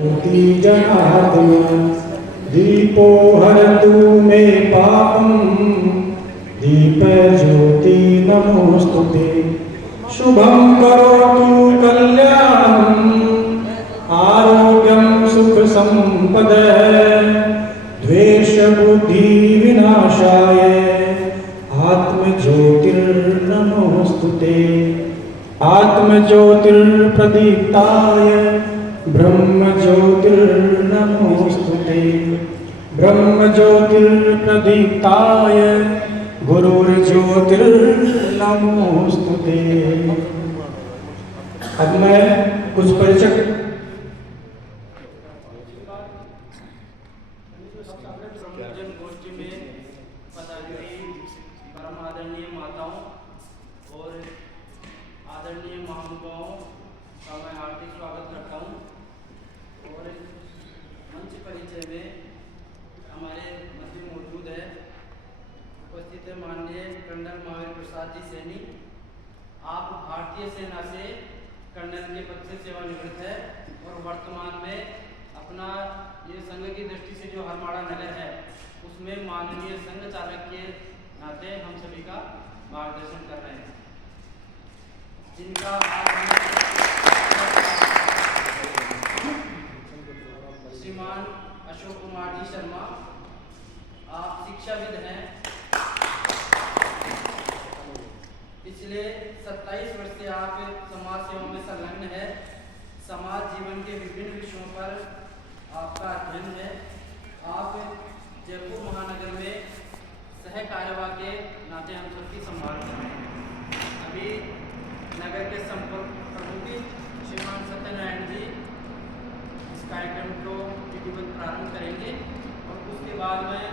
ज्योति जनार्दन दीपो हरतु मे पापं दीप ज्योति नमोस्तुते शुभं करोतु कल्याणं आरोग्यं सुख संपदः द्वेष बुद्धि विनाशाय आत्म ज्योतिर्नमोस्तुते आत्म ज्योतिर्प्रदीप्ताय ब्रह्म ज्योतिर्नमोस्तुते ब्रह्म ज्योतिर्प्रदीप्ताय गुरुर्ज्योतिर्नमोस्तुते। अब मैं कुछ परिचय गोष्ठी में पदाधिकारी परम आदरणीय माताओं और आदरणीय महानुभावों का मैं हार्दिक स्वागत करता हूँ। और मंच परिचय में हमारे मध्य मौजूद है उपस्थित है माननीय कर्नल महावीर प्रसाद जी सैनी। आप भारतीय सेना से कर्नल के पद से सेवानिवृत्त है और वर्तमान में अपना ये संघ की दृष्टि से जो हरमाड़ा नगर है उसमें माननीय संघ चालक के नाते हम सभी का मार्गदर्शन कर रहे हैं, जिनका श्रीमान अशोक कुमार जी शर्मा, आप शिक्षाविद हैं। पिछले 27 वर्ष से आप समाज सेवा में संलग्न है। समाज जीवन के विभिन्न विषयों पर आपका अध्ययन है। आप जयपुर महानगर में सह कार्यवाह के नाते हम सबकी संभाल कर रहे हैं। अभी नगर के संपर्क प्रमुख श्रीमान सत्यनारायण जी इस कार्यक्रम को विधिवत प्रारंभ करेंगे और उसके बाद मैं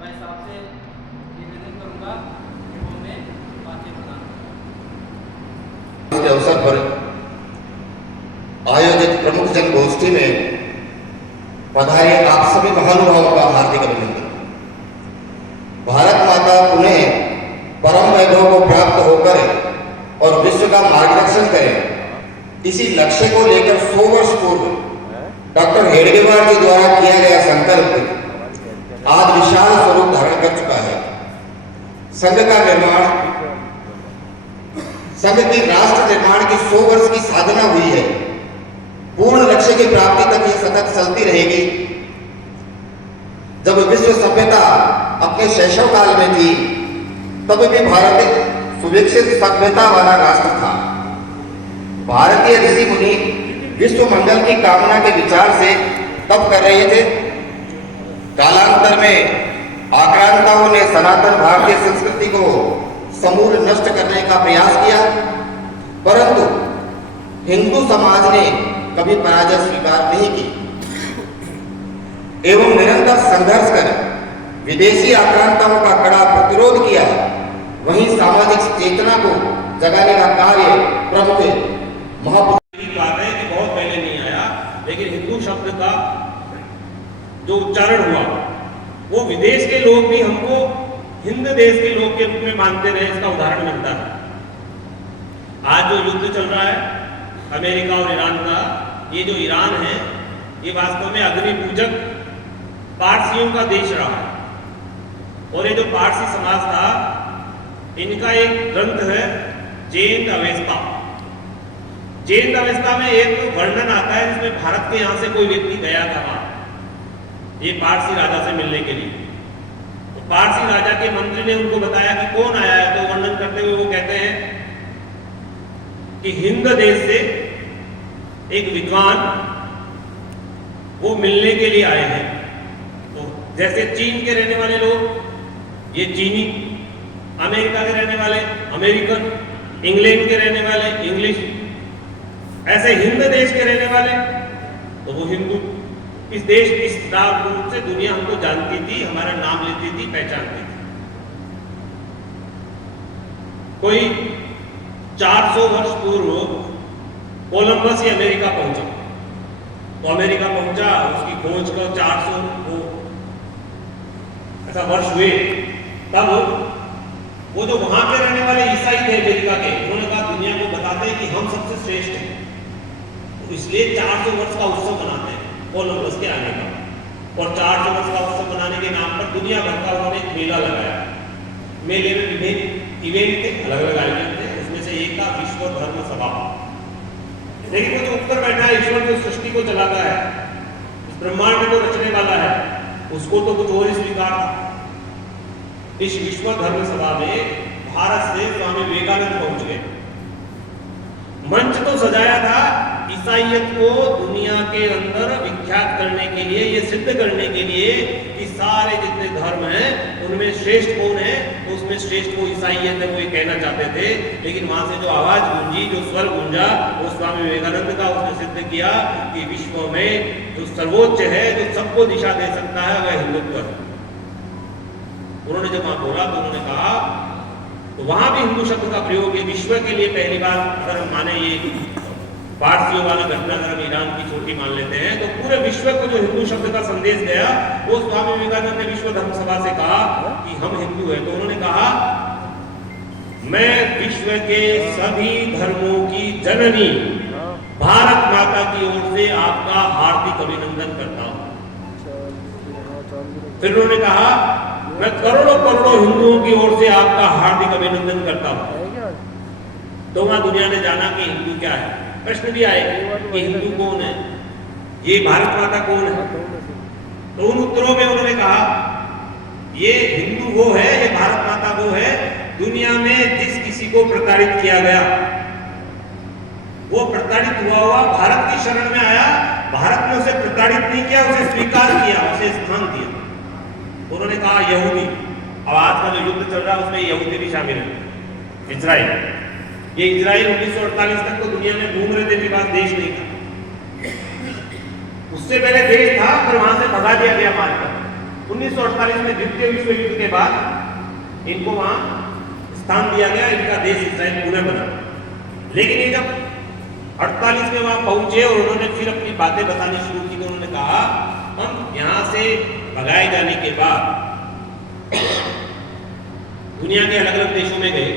भाई साहब से निवेदन करूँगा कि वो हमें बातें प्रदान करें। इसके अवसर पर आयोजित प्रमुख जन गोष्ठी में पधारे आप सभी महानुभावों का हार्दिक अभिनंदन। भारत माता पुनः परम वैभव को प्राप्त होकर और विश्व का मार्गदर्शन करें, इसी लक्ष्य को लेकर 100 वर्ष पूर्व डॉक्टर हेडगेवार के द्वारा किया गया संकल्प आज विशाल स्वरूप धारण कर चुका है। संघ का निर्माण, संघ की राष्ट्र निर्माण की 100 वर्ष की साधना हुई है। पूर्ण लक्ष्य की प्राप्ति तक यह सतत चलती रहेगी। जब विश्व सभ्यता अपने शैशव काल में थी तब भी भारत एक सुविकसित सभ्यता वाला राष्ट्र था। भारतीय ऋषि मुनि विश्व मंगल की कामना के विचार से तप कर रहे थे। कालांतर में आक्रांताओं ने सनातन भारतीय संस्कृति को समूल नष्ट करने का प्रयास किया, परंतु हिंदू समाज ने कभी पराजय स्वीकार नहीं की एवं निरंतर संघर्ष कर विदेशी आक्रांताओं का कड़ा प्रतिरोध किया। वहीं सामाजिक चेतना को जगाने का कार्य प्रमुख महापुरुष बात है कि बहुत पहले नहीं आया, लेकिन हिंदू शब्द का जो उच्चारण हुआ वो विदेश के लोग भी हमको हिंद देश के लोग के रूप में मानते रहे। इसका उदाहरण मिलता है आज जो युद्ध चल रहा है अमेरिका और ईरान का। ये जो ईरान है ये वास्तव में अग्नि पूजक पारसियों का देश रहा है। और ये जो पारसी समाज था इनका एक ग्रंथ है जैन अवेस्ता। जैन अवेस्ता में एक वर्णन आता है जिसमें भारत के यहाँ से कोई व्यक्ति गया था वहां ये पारसी राजा से मिलने के लिए। तो पारसी राजा के मंत्री ने उनको बताया कि कौन आया है, तो वर्णन करते हुए वो कहते हैं कि हिंद देश से एक विद्वान वो मिलने के लिए आए हैं। तो जैसे चीन के रहने वाले लोग ये चीनी, अमेरिका के रहने वाले अमेरिकन, इंग्लैंड के रहने वाले इंग्लिश, ऐसे हिंद देश के रहने वाले तो वो हिंदू। इस देश इस रूप से दुनिया हमको जानती थी, हमारा नाम लेती थी, पहचानती थी। कोई 400 वर्ष पूर्व कोलंबस ही अमेरिका पहुंचा। तो अमेरिका पहुंचा, उसकी खोज को 400 ऐसा वर्ष हुए, तब वो जो वहां के रहने वाले ईसाई थे अमेरिका के, उन्होंने कहा दुनिया को बताते हैं कि हम सबसे श्रेष्ठ हैं, तो इसलिए 400 वर्ष का उत्सव मनाते हैं। कोलंबस के आने का, और 400 वर्ष का उत्सव मनाने के नाम पर दुनिया भर का उन्होंने एक मेला लगाया। मेले में विभिन्न इवेंट थे, अलग अलग आयोजन थे। उसमें से एक था विश्व धर्म सभा। लेकिन वो जो ऊपर बैठा है, ईश्वर जो सृष्टि को चलाता है, इस ब्रह्मांड को रचने वाला है, उसको तो कुछ और ही स्वीकार था। इस विश्व धर्म सभा में भारत से स्वामी विवेकानंद पहुंच गए। मंच तो सजाया था ईसाईयत को दुनिया के अंदर विख्यात करने के लिए, ये सिद्ध करने के लिए कि सारे जितने धर्म हैं उनमें श्रेष्ठ कौन है, तो उसमें श्रेष्ठ वो ईसाईयत है, वो ये कहना चाहते थे। लेकिन वहां से जो आवाज गूंजी, जो स्वर गूंजा, वो स्वामी विवेकानंद का। उसने सिद्ध किया कि विश्व में जो सर्वोच्च है, जो सबको दिशा दे सकता है, वह हिंदुत्व है। उन्होंने जब वहां बोला तो उन्होंने कहा, तो वहां भी हिंदू शब्द का प्रयोग है विश्व के लिए पहली बार। अगर हम माने ये पारसियों वाला घटना, अगर हम ईरान की छोटी मान लेते हैं, तो पूरे विश्व को जो हिंदू शब्द का संदेश गया, वो स्वामी विवेकानंद ने विश्व धर्म सभा से कहा कि हम हिंदू हैं। तो उन्होंने कहा, मैं विश्व के सभी धर्मों की जननी भारत माता की ओर से आपका हार्दिक अभिनंदन करता हूं। फिर उन्होंने कहा, मैं करोड़ों करोड़ों हिंदुओं की ओर से आपका हार्दिक अभिनंदन करता हूं। तो वहां दुनिया ने जाना कि हिंदू क्या है। प्रश्न भी आए कि हिंदू कौन है, ये भारत माता कौन है। तो उन उत्तरों में उन्होंने कहा, ये हिंदू वो है, ये भारत माता वो है, दुनिया में जिस किसी को प्रताड़ित किया गया, वो प्रताड़ित हुआ भारत की शरण में आया, भारत ने उसे प्रताड़ित नहीं किया, उसे स्वीकार किया, उसे स्थान दिया। उन्होंने कहा यहूदी। अब आज का जो युद्ध चल रहा है उसमें यहूदी भी शामिल है, इजराइल। ये इजराइल 1948 तक तो दुनिया में घूम रहे थे, इनके पास देश नहीं था। उससे पहले देश था, पर वहां से भगा दिया गया मारकर। 1948 में द्वितीय विश्व युद्ध के बाद इनको वहां स्थान दिया गया, इनका देश इजराइल पुनः बना। लेकिन ये जब 48 में वहां पहुंचे और उन्होंने फिर अपनी बातें बतानी शुरू की, तो उन्होंने कहा, हम यहां से भगाए जाने के बाद दुनिया के अलग अलग देशों में गए,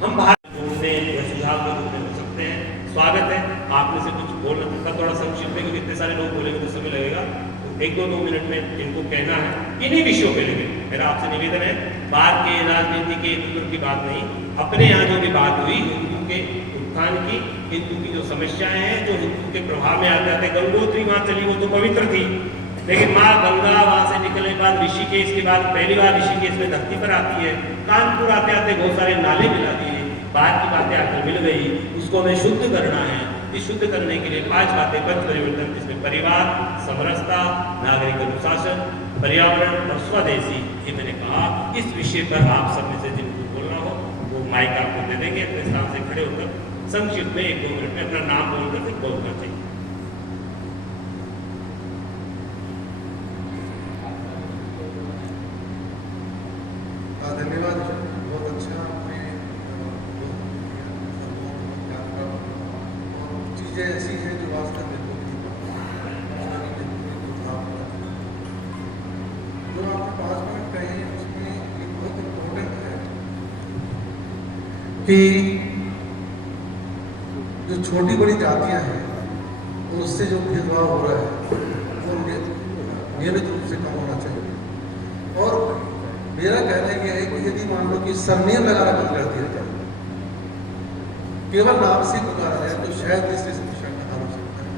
हम भारत जोड़ने या सुझाव के रूप में हो सकते हैं। स्वागत है, आप में से कुछ बोलना थोड़ा संक्षिप्त में, क्योंकि इतने सारे लोग बोलेंगे तो समय लगेगा, तो 1-2 मिनट में जिनको कहना है इन्हीं विषयों के लिए मेरा आपसे निवेदन है। बाहर के राजनीति के इधर की बात नहीं, अपने यहाँ जो भी बात हुई हिंदू के उत्थान की, हिंदू की जो समस्याएं हैं, जो हिंदू के प्रभाव में आ जाते। गंगोत्री वहां चली, वो तो पवित्र थी, लेकिन माँ गंगा वहां से निकलने के बाद ऋषिकेश के बाद पहली बार ऋषिकेश में धरती पर आती है। कानपुर आते आते बहुत सारे नाले मिला दिए, बाहर की बातें आकर मिल गई, उसको हमें शुद्ध करना है। इस शुद्ध करने के लिए 5 बातें, पंच परिवर्तन, जिसमें परिवार, समरसता, नागरिक अनुशासन, पर्यावरण और स्वदेशी, ये मैंने कहा। इस विषय पर आप सब में से जिनको बोलना हो वो माइक आपको दे देंगे, अपने स्थान से खड़े होकर संक्षिप्त में 1-2 मिनट में अपना नाम बोलकर फिर बोलना चाहिए। धन्यवाद, बहुत अच्छा। आपने चीज़ें ऐसी हैं जो वास्तव में जो आपने 5 मिनट कहे, उसमें एक बहुत इम्पोर्टेंट है कि जो छोटी बड़ी जातियां हैं उससे जो भेदभाव हो रहा है वो नियमित रूप से कम होना चाहिए। और मेरा कहना यह है कि यदि मान लो कि सरनेम लगाना बंद कर दिया जाए, केवल नाम से पुकारा जाए, तो शायद तीसरे समस्या का हल हो सकता है।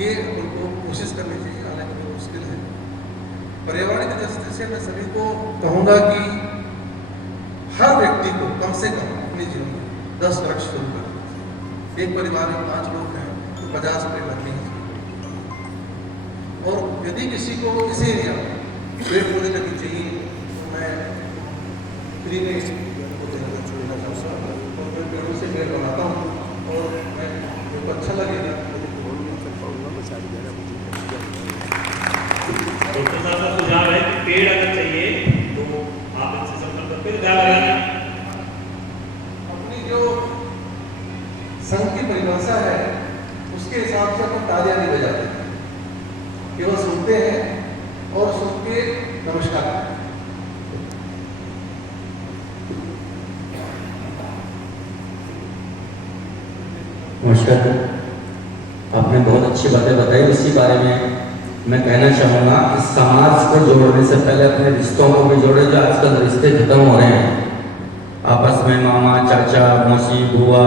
ये उनको कोशिश करनी चाहिए, हालांकि बहुत मुश्किल है। पर्यावरण की दृष्टि से मैं सभी को कहूँगा कि हर व्यक्ति को कम से कम अपने जीवन में 10 वृक्ष शुरू करें। एक परिवार में 5 लोग हैं तो 50 पेड़ लगने चाहिए। और यदि किसी को इस एरिया में पेड़ पौधे लगनी चाहिए, मैं फ्री में और मैं पेड़ों से पेड़ बनाता हूँ, और मैं मेरे को अच्छा लगेगा। डॉक्टर साहब का सुझाव है कि पेड़ अगर चाहिए तो आप इनसे संपर्क करके क्या लगाना। अपनी जो संघ की परिभाषा है उसके हिसाब से अपन तालियां नहीं बजाते, केवल सुनते हैं और सुन के नमस्कार। नमस्कार। आपने आपने बहुत अच्छी बातें बताई। इसी बारे में मैं कहना चाहूँगा कि समाज को जोड़ने से पहले अपने रिश्तों को भी जोड़े। जो आजकल रिश्ते खत्म हो रहे हैं, आपस में मामा चाचा मौसी बुआ,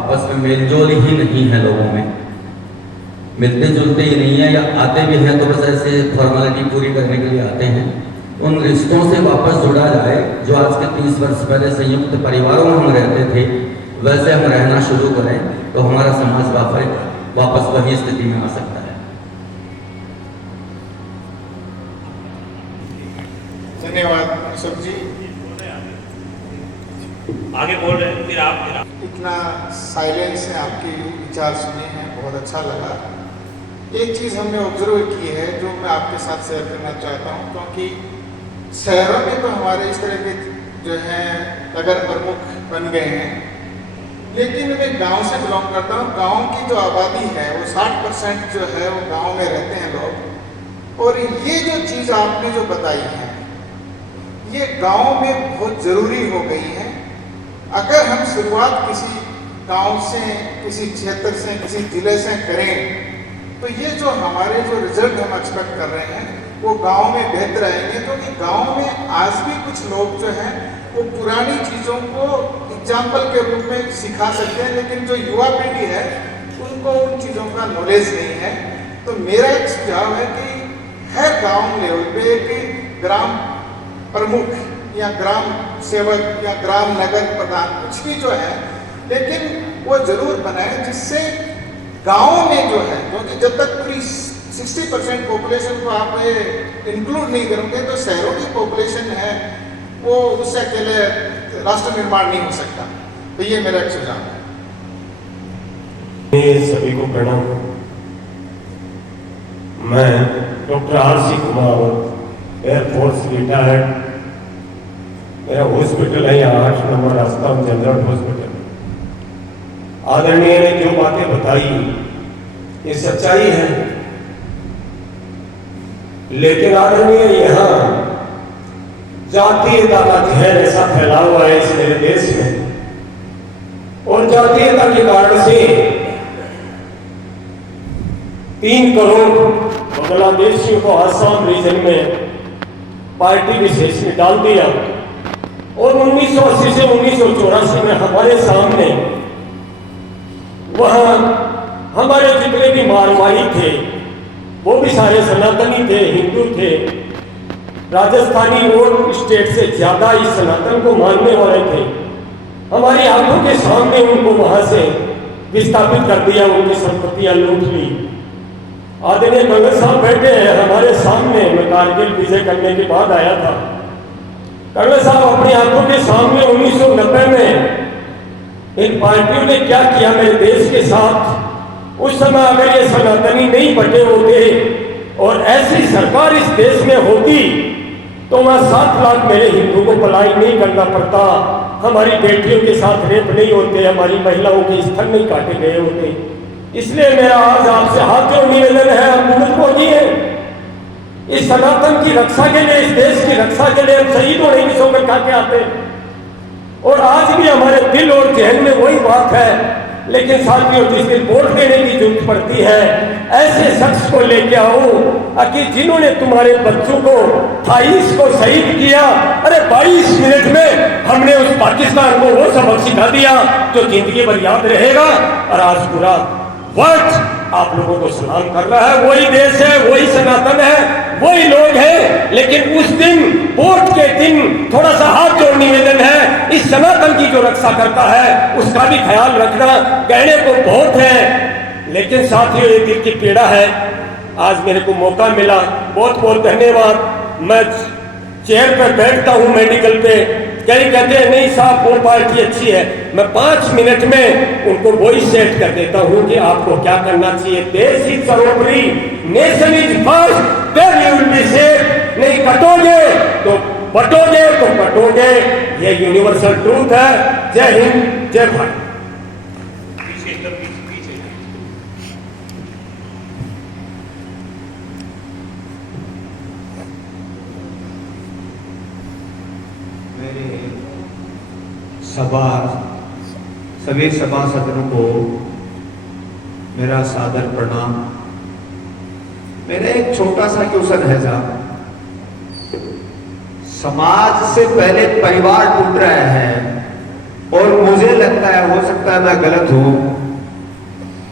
आपस में मेलजोल ही नहीं है, लोगों में मिलते जुलते ही नहीं है, या आते भी हैं तो बस ऐसे फॉर्मेलिटी पूरी करने के लिए आते हैं। उन रिश्तों से वापस जुड़ा जाए जो आज के 30 वर्ष पहले संयुक्त परिवारों में हम रहते थे, वैसे हम रहना शुरू करें तो हमारा समाज वापस वही स्थिति में आ सकता है। धन्यवाद अशोक जी। आगे बोल रहे हैं, फिर आप। इतना साइलेंस से आपके विचार सुने हैं, बहुत अच्छा लगा। एक चीज़ हमने ऑब्जर्व की है जो मैं आपके साथ शेयर करना चाहता हूँ, क्योंकि शहरों में तो हमारे इस तरह के जो हैं नगर प्रमुख बन गए हैं, लेकिन मैं गांव से बिलोंग करता हूँ। गांव की जो आबादी है वो 60% जो है वो गांव में रहते हैं लोग। और ये जो चीज़ आपने जो बताई है ये गांव में बहुत ज़रूरी हो गई है। अगर हम शुरुआत किसी गांव से, किसी क्षेत्र से, किसी जिले से करें तो ये जो हमारे जो रिजल्ट हम एक्सपेक्ट कर रहे हैं वो गांव में बेहतर आएंगे, क्योंकि गांव में आज भी कुछ लोग जो हैं वो पुरानी चीज़ों को एग्जाम्पल के रूप में सिखा सकते हैं, लेकिन जो युवा पीढ़ी है उनको उन चीज़ों का नॉलेज नहीं है। तो मेरा एक सुझाव है कि हर गांव लेवल पे एक ग्राम प्रमुख या ग्राम सेवक या ग्राम नगर प्रधान कुछ भी जो है, लेकिन वो जरूर बनाए जिससे गाँव में जो है, क्योंकि जब तक पूरी 60% पॉपुलेशन को आप इंक्लूड नहीं करोगे तो शहरों की पॉपुलेशन है वो उससे अकेले राष्ट्र निर्माण नहीं हो सकता। तो ये मेरा एक सुझाव है। सभी को प्रणाम। मैं doctor RC. Kumar, air force retired. मेरा हॉस्पिटल है यहाँ 8 नंबर रास्ता जनरल हॉस्पिटल। आदरणीय ने जो बातें बताई ये सच्चाई है, लेकिन आदरणीय यहाँ जातीयता का जहर ऐसा फैला हुआ है इस मेरे देश में, और जातीयता के कारण से 3 करोड़ बांग्लादेशियों को आसाम रीजन में पार्टी विशेष में डाल दिया। और 1980 से 1984 में हमारे सामने वहाँ हमारे जितने भी मारवाड़ी थे वो भी सारे सनातनी थे, हिंदू थे। राजस्थानी और स्टेट से ज़्यादा इस सनातन को मानने वाले थे। हमारी आंखों के सामने उनको वहाँ से विस्थापित कर दिया, उनकी संपत्तियाँ लूट ली। आदरणीय कांग्रेस साहब बैठे हैं हमारे सामने। मैं कारगिल विजय करने के बाद आया था। कांग्रेस साहब अपनी आंखों के सामने 1990 में इन पार्टियों ने क्या किया मेरे देश के साथ। उस समय अगर ये सनातनी नहीं बटे होते और ऐसी सरकार इस देश में होती तो वहाँ 7 लाख मेरे हिंदू को पलाई नहीं करना पड़ता, हमारी बेटियों के साथ रेप नहीं होते, हमारी महिलाओं के स्थल नहीं काटे गए होते। इसलिए मेरा आज आपसे हाथ जोड़ निवेदन है, आप मुझ पहुंचिए। इस सनातन की रक्षा के लिए, इस देश की रक्षा के लिए हम शहीद होने की सौगंध खा के आते हैं। और आज भी हमारे दिल और जहन में वही बात है। लेकिन साथियों, जिस दिन वोट देने की जरूरत पड़ती है ऐसे शख्स को लेके आओ कि जिन्होंने तुम्हारे बच्चों को 28 को शहीद किया। अरे 22 मिनट में हमने उस पाकिस्तान को वो सबक सिखा दिया जो जिंदगी भर याद रहेगा। और आज पूरा वर्ल्ड आप लोगों को सलाम कर रहा है। वही देश है, वही सनातन है, वही लोग हैं। लेकिन उस दिन, वोट के दिन, थोड़ा सा हाथ जोड़ निवेदन है, इस सनातन की जो रक्षा करता है उसका भी ख्याल रखना। कहने को बहुत है, लेकिन साथियों ये दिल की पीड़ा है। आज मेरे को मौका मिला, बहुत बहुत धन्यवाद। मैं चेयर पर बैठता हूँ मेडिकल पे, कई कहते हैं नहीं साहब वो पार्टी अच्छी है। मैं 5 मिनट में उनको वॉइस सेट कर देता हूँ कि आपको क्या करना चाहिए। देश इज सर्वोपरि, nation is first, there you will be safe. नहीं कटोगे तो बटोगे तो कटोगे, ये यूनिवर्सल ट्रूथ है। जय हिंद, जय भारत। सभी सभासदों को मेरा सादर प्रणाम। मेरा एक छोटा सा क्वेश्चन है साहब, समाज से पहले परिवार टूट रहा है और मुझे लगता है, हो सकता है मैं गलत हूं,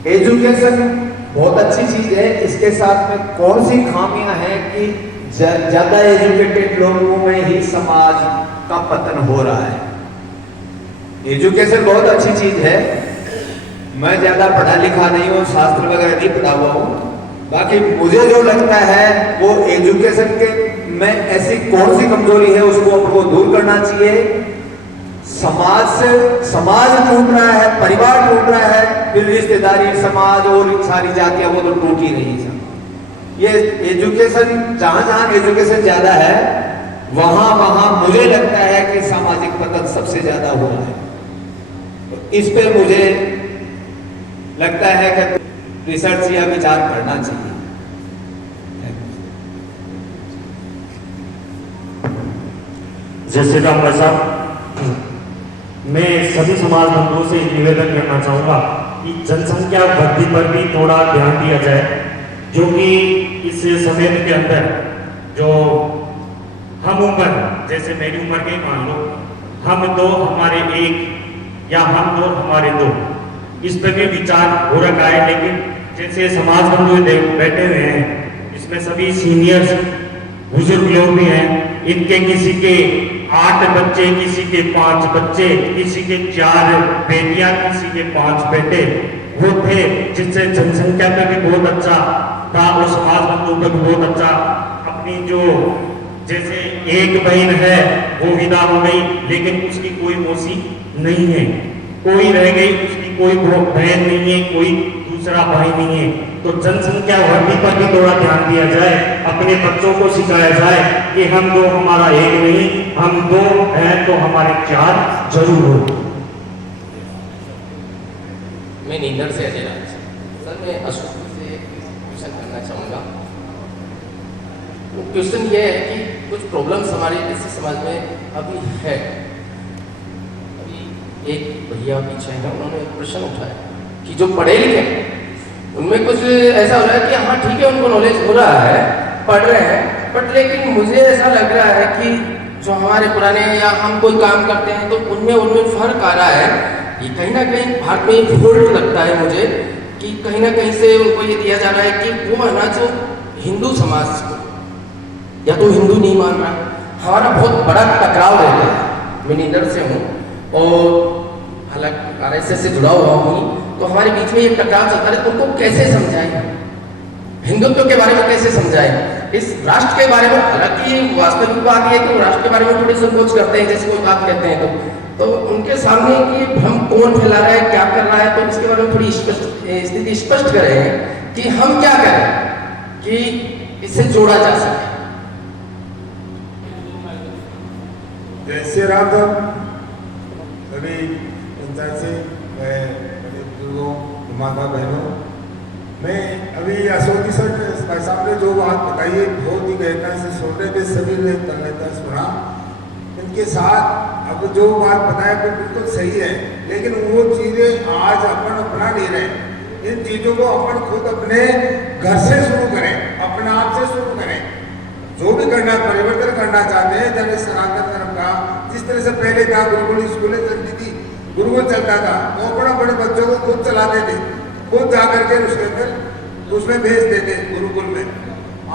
एजुकेशन बहुत अच्छी चीज है, इसके साथ में कौन सी खामियां हैं कि ज्यादा एजुकेटेड लोगों में ही समाज का पतन हो रहा है? एजुकेशन बहुत अच्छी चीज है, मैं ज्यादा पढ़ा लिखा नहीं हूँ, शास्त्र वगैरह नहीं पढ़ा हुआ हूँ, बाकी मुझे जो लगता है वो एजुकेशन के में ऐसी कौन सी कमजोरी है उसको आपको दूर करना चाहिए। समाज टूट रहा है, परिवार टूट रहा है, फिर रिश्तेदारी, समाज और सारी जातियां वो तो टूट ही रही है। ये एजुकेशन, जहां जहां एजुकेशन ज्यादा है वहां वहां मुझे लगता है कि सामाजिक पतन सबसे ज्यादा हो रहा है। तो इस पे मुझे लगता है कि रिसर्च या विचार करना चाहिए। जय श्री राम भाई साहब, मैं सभी समाज बंधुओं से निवेदन करना चाहूँगा कि जनसंख्या वृद्धि पर भी थोड़ा ध्यान दिया जाए, जो कि इस समय के अंदर जो हम उम्र, जैसे मेरी उम्र के मान लो, हम दो हमारे एक या हम दो हमारे दो, इस पर भी विचार हो रखा है। लेकिन जैसे समाज बंधु बैठे हुए हैं, इसमें सभी सीनियर्स बुजुर्ग लोग भी हैं, इनके किसी के 8 बच्चे, किसी के 5 बच्चे, किसी के 4 बेटियां, किसी के 5 बेटे वो थे, जिससे जनसंख्या पे भी बहुत अच्छा था और समाज बंधु पे भी बहुत अच्छा। अपनी जो जैसे एक बहन है वो विदा हो गई, लेकिन उसकी कोई मौसी नहीं है, कोई रह गई, उसकी कोई बहन नहीं है, कोई दूसरा भाई नहीं है। तो जनसंख्या वृद्धि पर भी थोड़ा ध्यान दिया जाए, अपने बच्चों को सिखाया जाए कि हम दो हमारा एक नहीं, हम दो हैं तो हमारे 4 जरूर हो। मैं नींदर से अजय राज सर, मैं अशोक से क्वेश्चन करना चाहूँगा। क्वेश्चन ये है कि कुछ प्रॉब्लम्स हमारे इस समाज में अभी है। अभी एक भैया पीछे हैं, उन्होंने एक प्रश्न उठाया कि जो पढ़े लिखे उनमें कुछ ऐसा हो रहा है कि हाँ ठीक है, उनको नॉलेज हो रहा है, पढ़ रहे हैं, बट लेकिन मुझे ऐसा लग रहा है कि जो हमारे पुराने या हम कोई काम करते हैं तो उनमें फर्क आ रहा है। ये कहीं ना कहीं भारत में एक फॉल्ट लगता है मुझे कि कहीं ना कहीं से उनको ये दिया जा रहा है कि वो है ना, जो हिंदू समाज को या तो हिंदू नहीं मान रहा, हमारा बहुत बड़ा टकराव रहता है। मैं नींदर से हूँ और हालांकि RSS से जुड़ा हुआ हूँ, तो हमारे बीच में ये टकराव चलता है। उनको कैसे समझाएं, हिंदुत्व के बारे में कैसे समझाएं, इस राष्ट्र के बारे में, हालांकि वास्तविक बात यह है कि राष्ट्र के बारे में थोड़ी संकोच करते हैं, जैसे कोई बात कहते हैं तो उनके सामने कि भ्रम कौन फैला रहा है, क्या कर रहा है, तो इसके बारे में थोड़ी स्थिति स्पष्ट करें कि हम क्या करें कि इसे जोड़ा जा सके। जैसे राम सभी पंचायत से बड़े बुजुर्गों, माता बहनों, मैं अभी अशोक सर भाई साहब ने जो बात बताई है बहुत ही गहराई से सुन रहे थे, सभी ने तन्मयता सुना। इनके साथ अब जो बात बताया वो बिल्कुल सही है, लेकिन वो चीज़ें आज अपन अपना नहीं रहे। इन चीज़ों को अपन खुद अपने घर से शुरू करें, अपने आप से शुरू करें। जो भी करना, परिवर्तन करना चाहते हैं, जैसे सनातन धर्म का जिस तरह से पहले था, गुरुकुल स्कूलें चलती थी, गुरुकुल चलता था, वो अपना बड़े बच्चों को खुद चलाते थे, खुद जा करके उसके अंदर उसमें भेज देते गुरुकुल में।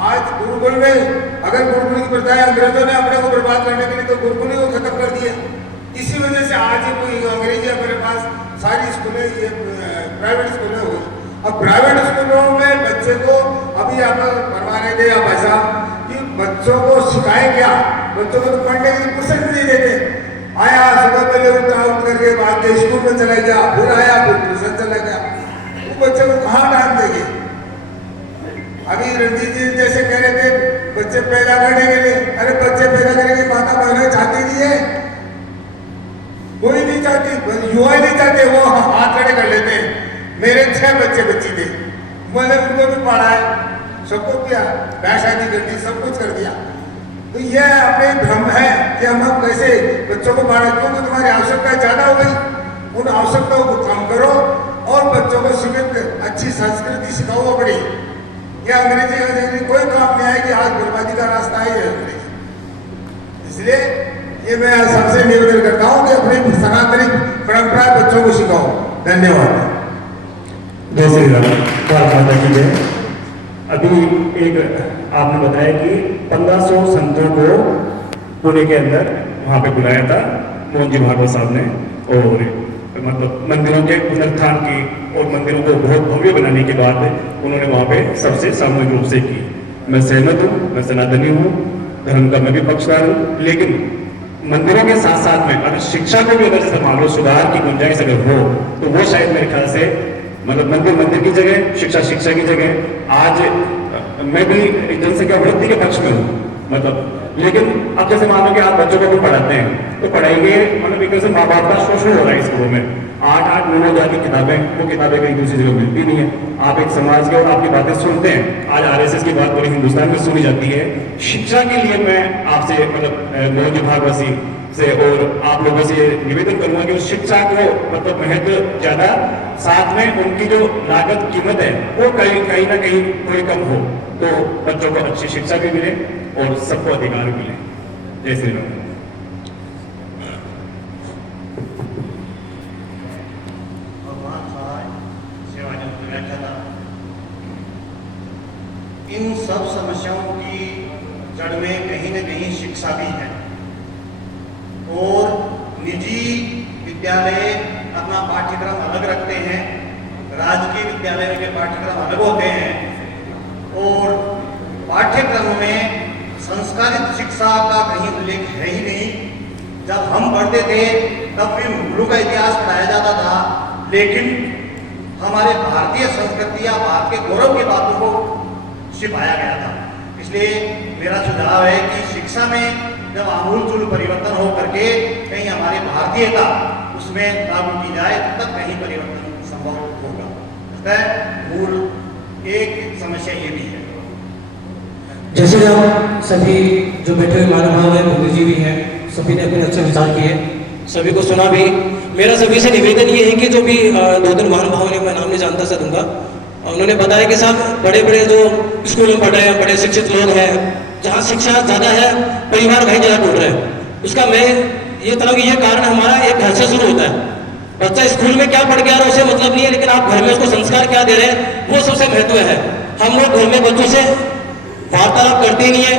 आज गुरुकुल में अगर गुरुकुल की प्रथा है, अंग्रेजों ने अपने को बर्बाद करने के लिए तो गुरुकुल ही को खत्म कर दिया। इसी वजह से आज ही कोई अंग्रेजी अपने पास सारी स्कूलें, ये प्राइवेट स्कूलें हुई। अब प्राइवेट स्कूलों में बच्चे को अभी आप फरमा रहे थे आप ऐसा कि बच्चों को सिखाए क्या, बच्चों को तो पढ़ने की फुर्सत नहीं देते। आया सुबह पहले उठ करके बाद के स्कूल में चला गया, फिर आया, फिर ट्यूशन चला गया, वो बच्चे को कहाँ डांट देंगे। अभी रणजीत जी जैसे कह रहे थे बच्चे पैदा करने के लिए, अरे बच्चे पैदा करने की माता बहनें चाहती नहीं है, कोई नहीं चाहती, युवा नहीं चाहते, वो हाथ खड़े कर लेते हैं। मेरे 6 बच्चे बच्ची थे, मैंने उनको भी पढ़ाया, सबको किया, ब्याह शादी कर दी, सब कुछ कर दिया। तो यह अपने भ्रम है कि हम कैसे बच्चों को पढ़ाएं, क्योंकि तुम्हारी आवश्यकता ज्यादा हो गई, उन आवश्यकताओं को कम करो, और बच्चों को सीमित अच्छी संस्कृति सिखाओ अपनी। ये अंग्रेजी कोई काम नहीं आएगी, आज बर्बादी का रास्ता ही है अंग्रेजी। इसलिए ये मैं सबसे निवेदन करता हूँ कि अपनी सनातनी परंपरा बच्चों को सिखाओ। धन्यवाद। जय श्री राम। भारत माता की जय। अभी एक आपने बताया कि 1500 संतों को पुणे के अंदर वहाँ पे बुलाया था मोहन जी भागवत साहब ने, और मतलब मंदिरों के पुनरुत्थान की और मंदिरों को बहुत भव्य बनाने की बात उन्होंने वहाँ पे सबसे सामूहिक रूप से की। मैं सहमत हूँ, मैं सनातनी हूँ, धर्म का मैं भी पक्षधर हूँ, लेकिन मंदिरों के साथ साथ में अगर शिक्षा को भी अगर मान लो सुधार की गुंजाइश अगर हो तो वो शायद मेरे ख्याल से मतलब मंदिर की जगह, शिक्षा की जगह। आज मैं भी जनसंख्या वृद्धि के पक्ष में हूँ, मतलब लेकिन अब जैसे मान लो कि आप बच्चों को भी पढ़ाते हैं तो पढ़ाएंगे मतलब एक तरह से माँ बाप का शोषण हो रहा है स्कूलों में। 8-9 हजार की किताबें, वो किताबें कहीं दूसरी जगह मिलती नहीं है। आप एक समाज के और आपकी बातें सुनते हैं, आज आरएसएस की बात पूरे हिंदुस्तान में सुनी जाती है। शिक्षा के लिए मैं आपसे मतलब मोहन जी भागवत से और आप लोगों से निवेदन करूंगा कि उस शिक्षा को मतलब महत्व ज्यादा, साथ में उनकी जो लागत कीमत है वो कहीं ना कहीं कोई कम हो, तो बच्चों को अच्छी शिक्षा भी मिले और सबको अधिकार भी मिले। जय श्री राम। इन सब समस्याओं की जड़ में कहीं न कहीं शिक्षा भी है, और निजी विद्यालय अपना पाठ्यक्रम अलग रखते हैं, राजकीय विद्यालयों के पाठ्यक्रम अलग होते हैं, और पाठ्यक्रम में संस्कारित शिक्षा का कहीं उल्लेख है ही नहीं। जब हम पढ़ते थे तब भी मुगलों का इतिहास पढ़ाया जाता था, लेकिन हमारे भारतीय संस्कृति या भारत के गौरव की बातों को छिपाया गया था। इसलिए मेरा सुझाव है कि शिक्षा में जब आमूलचूल परिवर्तन हो करके कहीं हमारी भारतीयता उसमें लागू की जाए तब कहीं परिवर्तन संभव होगा। अतः मूल एक समस्या ये भी है। जैसे हम सभी जो बैठे हुए महानुभाव हैं, मोदी जी भी हैं, सभी ने अपने अच्छे विचार किए, सभी को सुना भी। मेरा सभी से निवेदन ये है कि जो भी 2 महानुभावों ने, मैं नाम नहीं जानता से दूंगा, उन्होंने बताया कि साहब बड़े बड़े जो स्कूल में पढ़ रहे हैं, बड़े शिक्षित लोग हैं, जहाँ शिक्षा ज़्यादा है परिवार भाई ज़्यादा टूट रहे हैं। उसका मैं ये तरह की ये कारण हमारा एक घर से शुरू होता है। बच्चा स्कूल में क्या पढ़ के आ रहा है उसे मतलब नहीं है, लेकिन आप घर में उसको संस्कार क्या दे रहे हैं वो सबसे महत्व है। हम लोग घर में बच्चों से वार्तालाप करते ही नहीं है,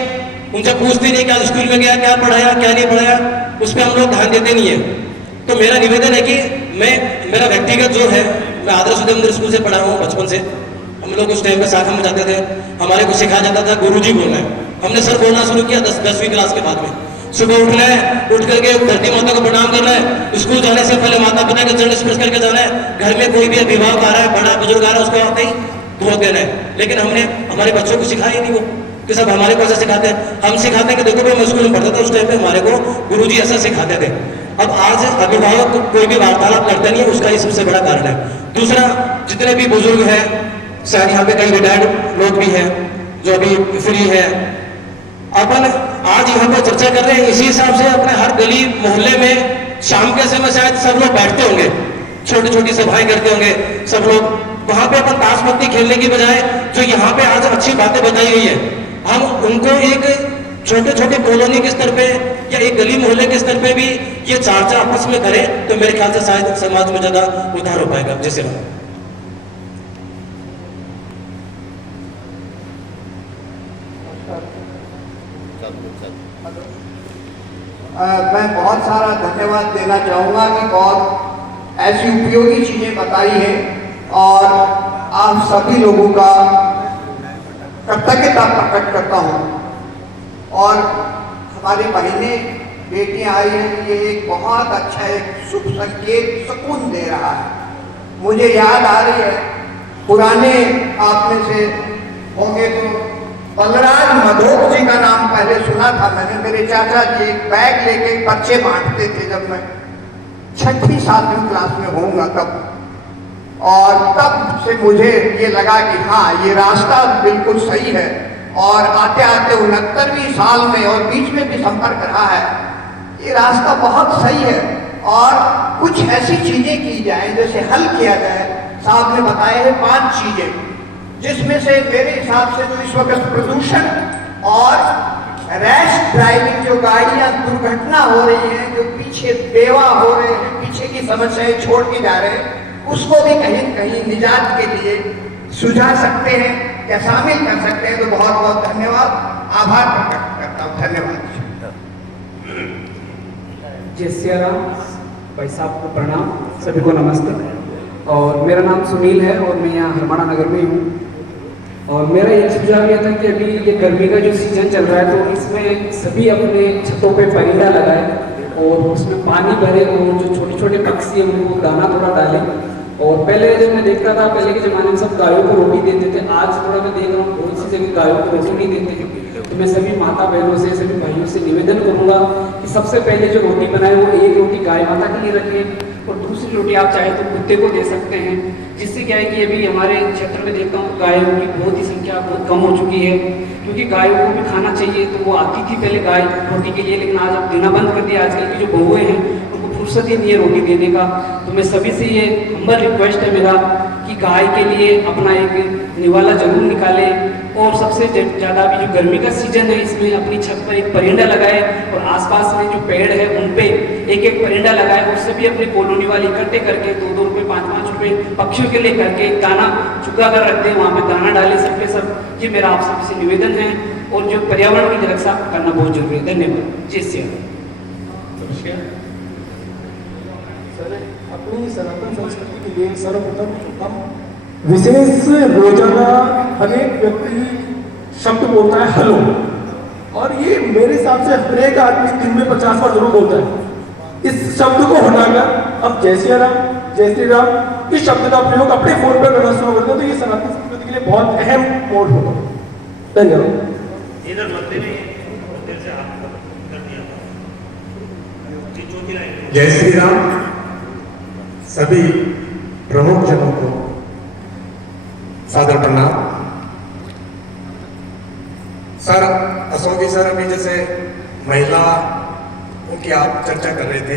उनसे पूछते नहीं क्या स्कूल में गया, क्या पढ़ाया क्या नहीं पढ़ाया, उस पर हम लोग ध्यान देते नहीं है। तो मेरा निवेदन है कि मेरा व्यक्तिगत जो है, मैं आदर्श उदय स्कूल से पढ़ा हूँ बचपन से। हम लोग उस टाइम पे शाखा में जाते थे, हमारे को सिखाया जाता था गुरुजी बोलना है। हमने सर बोलना शुरू किया 10वीं क्लास के बाद में। सुबह उठना है, उठ करके धरती माता को प्रणाम करना है, स्कूल जाने से पहले माता पिता के चरण स्पर्श करके जाना है। घर में कोई भी अभिभावक आ रहा है, बड़ा बुजुर्ग आ रहा है, उसको आते ही धो देना है। लेकिन हमने हमारे बच्चों को सिखाया ही नहीं वो कि सब हमारे को ऐसा सिखाते हैं। हम सिखाते हैं कि देखो भाई मैं स्कूल में पढ़ता था उस टाइम पे हमारे को गुरुजी ऐसा सिखाते थे। अब आज अभिभावक कोई भी वार्तालाप करता नहीं है, उसका ये सबसे बड़ा कारण है। दूसरा, जितने भी बुजुर्ग हैं, शायद यहाँ पे कई रिटायर्ड लोग भी हैं जो अभी फ्री है, अपन आज यहाँ पे चर्चा कर रहे हैं, इसी हिसाब से अपने हर गली मोहल्ले में शाम के समय शायद सब लोग बैठते होंगे, छोटी छोटी सभाएं करते होंगे सब लोग। वहां पे अपन ताश पत्ती खेलने की बजाय जो यहाँ पे आज अच्छी बातें बताई हुई है, हम उनको एक छोटे छोटे कॉलोनी के स्तर पे या एक गली मोहल्ले के स्तर पे भी ये चर्चा आपस में करें तो मेरे ख्याल से शायद समाज में ज्यादा उद्धार हो पाएगा। जैसे मैं बहुत सारा धन्यवाद देना चाहूँगा कि बहुत ऐसी उपयोगी चीज़ें बताई हैं और आप सभी लोगों का कृतज्ञता प्रकट करता हूँ। और हमारी बहनें बेटियाँ आई हैं, ये एक बहुत अच्छा एक शुभ संकेत सुकून दे रहा है। मुझे याद आ रही है, पुराने आप में से होंगे तो बलराज मधोक जी का नाम पहले सुना था मैंने। मेरे चाचा जी एक बैग लेके बच्चे बांटते थे जब मैं 6वीं 7वीं क्लास में होऊंगा तब, और तब से मुझे ये लगा कि हाँ ये रास्ता बिल्कुल सही है। और आते आते 69वीं साल में और बीच में भी संपर्क रहा है, ये रास्ता बहुत सही है। और कुछ ऐसी चीजें की जाए, जैसे हल किया जाए, साहब ने बताए हैं 5 चीजें, जिसमें से मेरे हिसाब से जो इस वक्त प्रदूषण और रैश ड्राइविंग, जो गाड़ियां दुर्घटना हो रही है, जो पीछे बेवा हो रहे हैं, पीछे की समस्याएं छोड़ के जा रहे हैं, उसको भी कहीं न कहीं निजात के लिए सुझा सकते हैं या शामिल कर सकते हैं। तो बहुत बहुत धन्यवाद, आभार प्रकट करता हूँ। धन्यवाद। जय सिया राम। भाई साहब को प्रणाम, सभी को नमस्ते। और मेरा नाम सुनील है और मैं यहाँ हरमाणा नगर में हूँ। और मेरा ये सुझाव ये था कि अभी ये गर्मी का जो सीजन चल रहा है, तो इसमें सभी अपने छतों पे परिंदा लगाए और उसमें पानी भरे और जो छोटे छोटे पक्षी हैं उनको दाना थोड़ा डालें। और पहले जब मैं देखता था, पहले के ज़माने में सब गायों को रोटी देते थे, आज थोड़ा मैं देख रहा हूँ बहुत सी जगह गायों को रोटी नहीं देते हैं। तो मैं सभी माता बहनों से, सभी भाइयों से निवेदन करूँगा कि सबसे पहले जो रोटी बनाए वो एक रोटी गाय माता के लिए रखें और दूसरी रोटी आप चाहे तो कुत्ते को दे सकते हैं। जिससे क्या है कि अभी हमारे क्षेत्र में देखता हूँ गायों की बहुत ही संख्या बहुत कम हो चुकी है, क्योंकि गायों को भी खाना चाहिए। तो वो आती थी पहले गाय रोटी के लिए, लेकिन आज अब देना बंद कर दिया। आजकल की जो बहुएं हैं उनको फुर्सत ही नहीं है रोटी देने का। तो मैं सभी से ये हम्बल रिक्वेस्ट है मेरा कि गाय के लिए अपना एक निवाला जरूर निकाले। और सबसे ज़्यादा अभी जो गर्मी का सीजन है, इसमें अपनी छत पर एक परिंदा लगाए और आसपास में जो पेड़ है उन पे एक एक परिंदा लगाए और सभी अपनी कॉलोनी वाले इकट्ठे करके 2-2 रुपये 5-5 रुपये पक्षियों के लिए करके दाना चुका कर रखते हैं, वहाँ पे दाना डाले सब के सब। ये मेरा आप सभी से निवेदन है। और जो पर्यावरण की रक्षा करना बहुत जरूरी है। धन्यवाद। जय श्री राम। अपनी सनातन संस्कृति के लिए सर्वप्रथम हम विशेष रोजाना हर एक व्यक्ति शब्द बोलता है हेलो, और ये मेरे हिसाब से हर एक आदमी दिन में 50 बार जरूर बोलता है। इस शब्द को हटाकर अब जय श्री राम, जय श्री राम इस शब्द का प्रयोग अपने फोन पर करना शुरू कर दो, तो ये सनातन संस्कृति के लिए बहुत अहम मोड़ होगा। धन्यवाद। इधर मध्य में उधर से आप कर दिया। जय श्री राम। सभी प्रमुख जनों को सादर प्रणाम। सर अशोक जी, सर अभी जैसे महिलाओं की आप चर्चा कर रहे थे,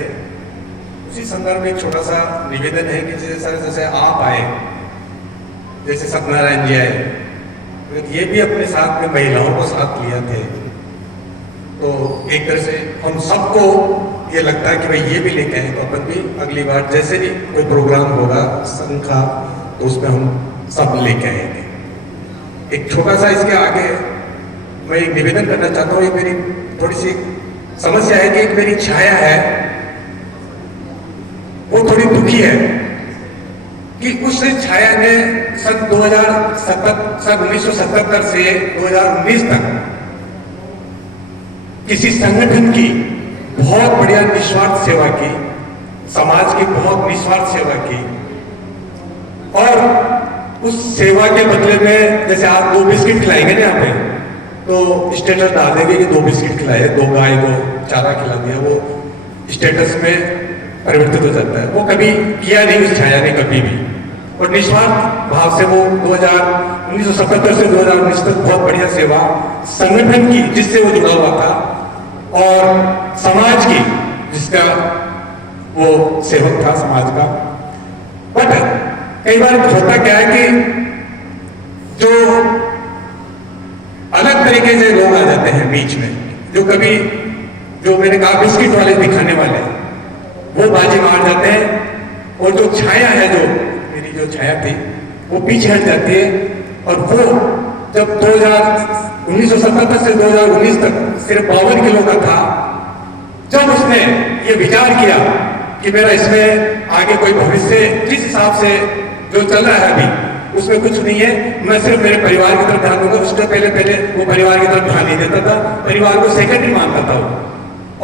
उसी संदर्भ में एक छोटा सा निवेदन है कि जैसे सर जैसे आप आए, जैसे सत्यनारायण जी आए, ये भी अपने साथ में महिलाओं को साथ लिया थे। तो एक तरह से हम सबको ये लगता है कि भाई ये भी लेके आए, तो अपन भी अगली बार जैसे भी कोई प्रोग्राम होगा संघ का, तो उसमें हम सब लेके आएंगे। एक छोटा सा इसके आगे मैं एक निवेदन करना चाहता हूँ। ये मेरी थोड़ी सी समस्या है कि एक मेरी छाया है वो थोड़ी दुखी है कि उस छाया ने सन 1977 से 2019 तक किसी संगठन की बहुत बढ़िया निस्वार्थ सेवा की, समाज की बहुत निस्वार्थ सेवा की, और उस सेवा के बदले में जैसे आप 2 बिस्किट खिलाएंगे ना यहाँ पे, तो स्टेटस डाल देंगे कि 2 बिस्किट खिलाए, 2 गाय को चारा खिला दिया, वो स्टेटस में परिवर्तित हो जाता है। वो कभी किया नहीं उस छाया ने कभी भी, और निस्वार्थ भाव से वो 1977 से 2019 तक बहुत बढ़िया सेवा संगठन की जिससे वो जुड़ा हुआ था और समाज की जिसका वो सेवक था समाज का। बट कई बार होता क्या है कि जो अलग तरीके से लोग आ जाते हैं बीच में, जो कभी जो मैंने कहा बिस्किट वाले दिखाने वाले, वो बाजी मार जाते हैं, और जो छाया है, जो मेरी जो छाया थी वो पीछे हट जाती है। और वो जब 1977 से 2019 तक सिर्फ 52 किलो का था, जब उसने ये विचार किया कि मेरा इसमें आगे कोई भविष्य जिस हिसाब से जो चल रहा है अभी उसमें कुछ नहीं है, मैं सिर्फ मेरे परिवार की तरफ ध्यान दूंगा। उसके पहले वो परिवार की तरफ ध्यान नहीं देता था, परिवार को सेकेंडरी मानता था वो,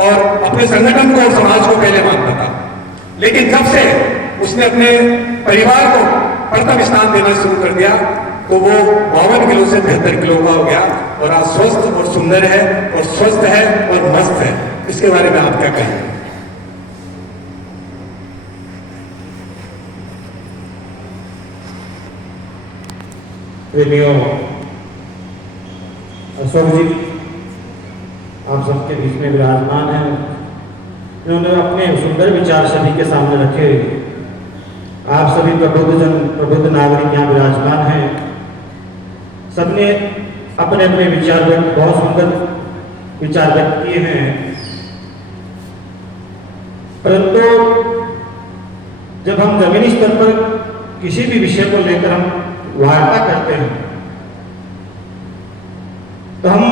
और अपने संगठन को और समाज को पहले मानता था। लेकिन जब से उसने अपने परिवार को प्रथम स्थान देना शुरू कर दिया, तो वो 52 किलो से 73 किलो का हो गया, और आज स्वस्थ और सुंदर है और स्वस्थ है और मस्त है। इसके बारे में आप क्या कहेंगे? प्रेमियों, अशोक जी आप सबके बीच में विराजमान हैं, इन्होंने अपने सुंदर विचार सभी के सामने रखे हुए। आप सभी प्रबुद्ध नागरिक यहाँ विराजमान हैं। सबने अपने अपने विचार व्यक्त, बहुत सुंदर विचार व्यक्त किए हैं, परंतु जब हम जमीनी स्तर पर किसी भी विषय को लेकर हम वार्ता करते हैं तो हम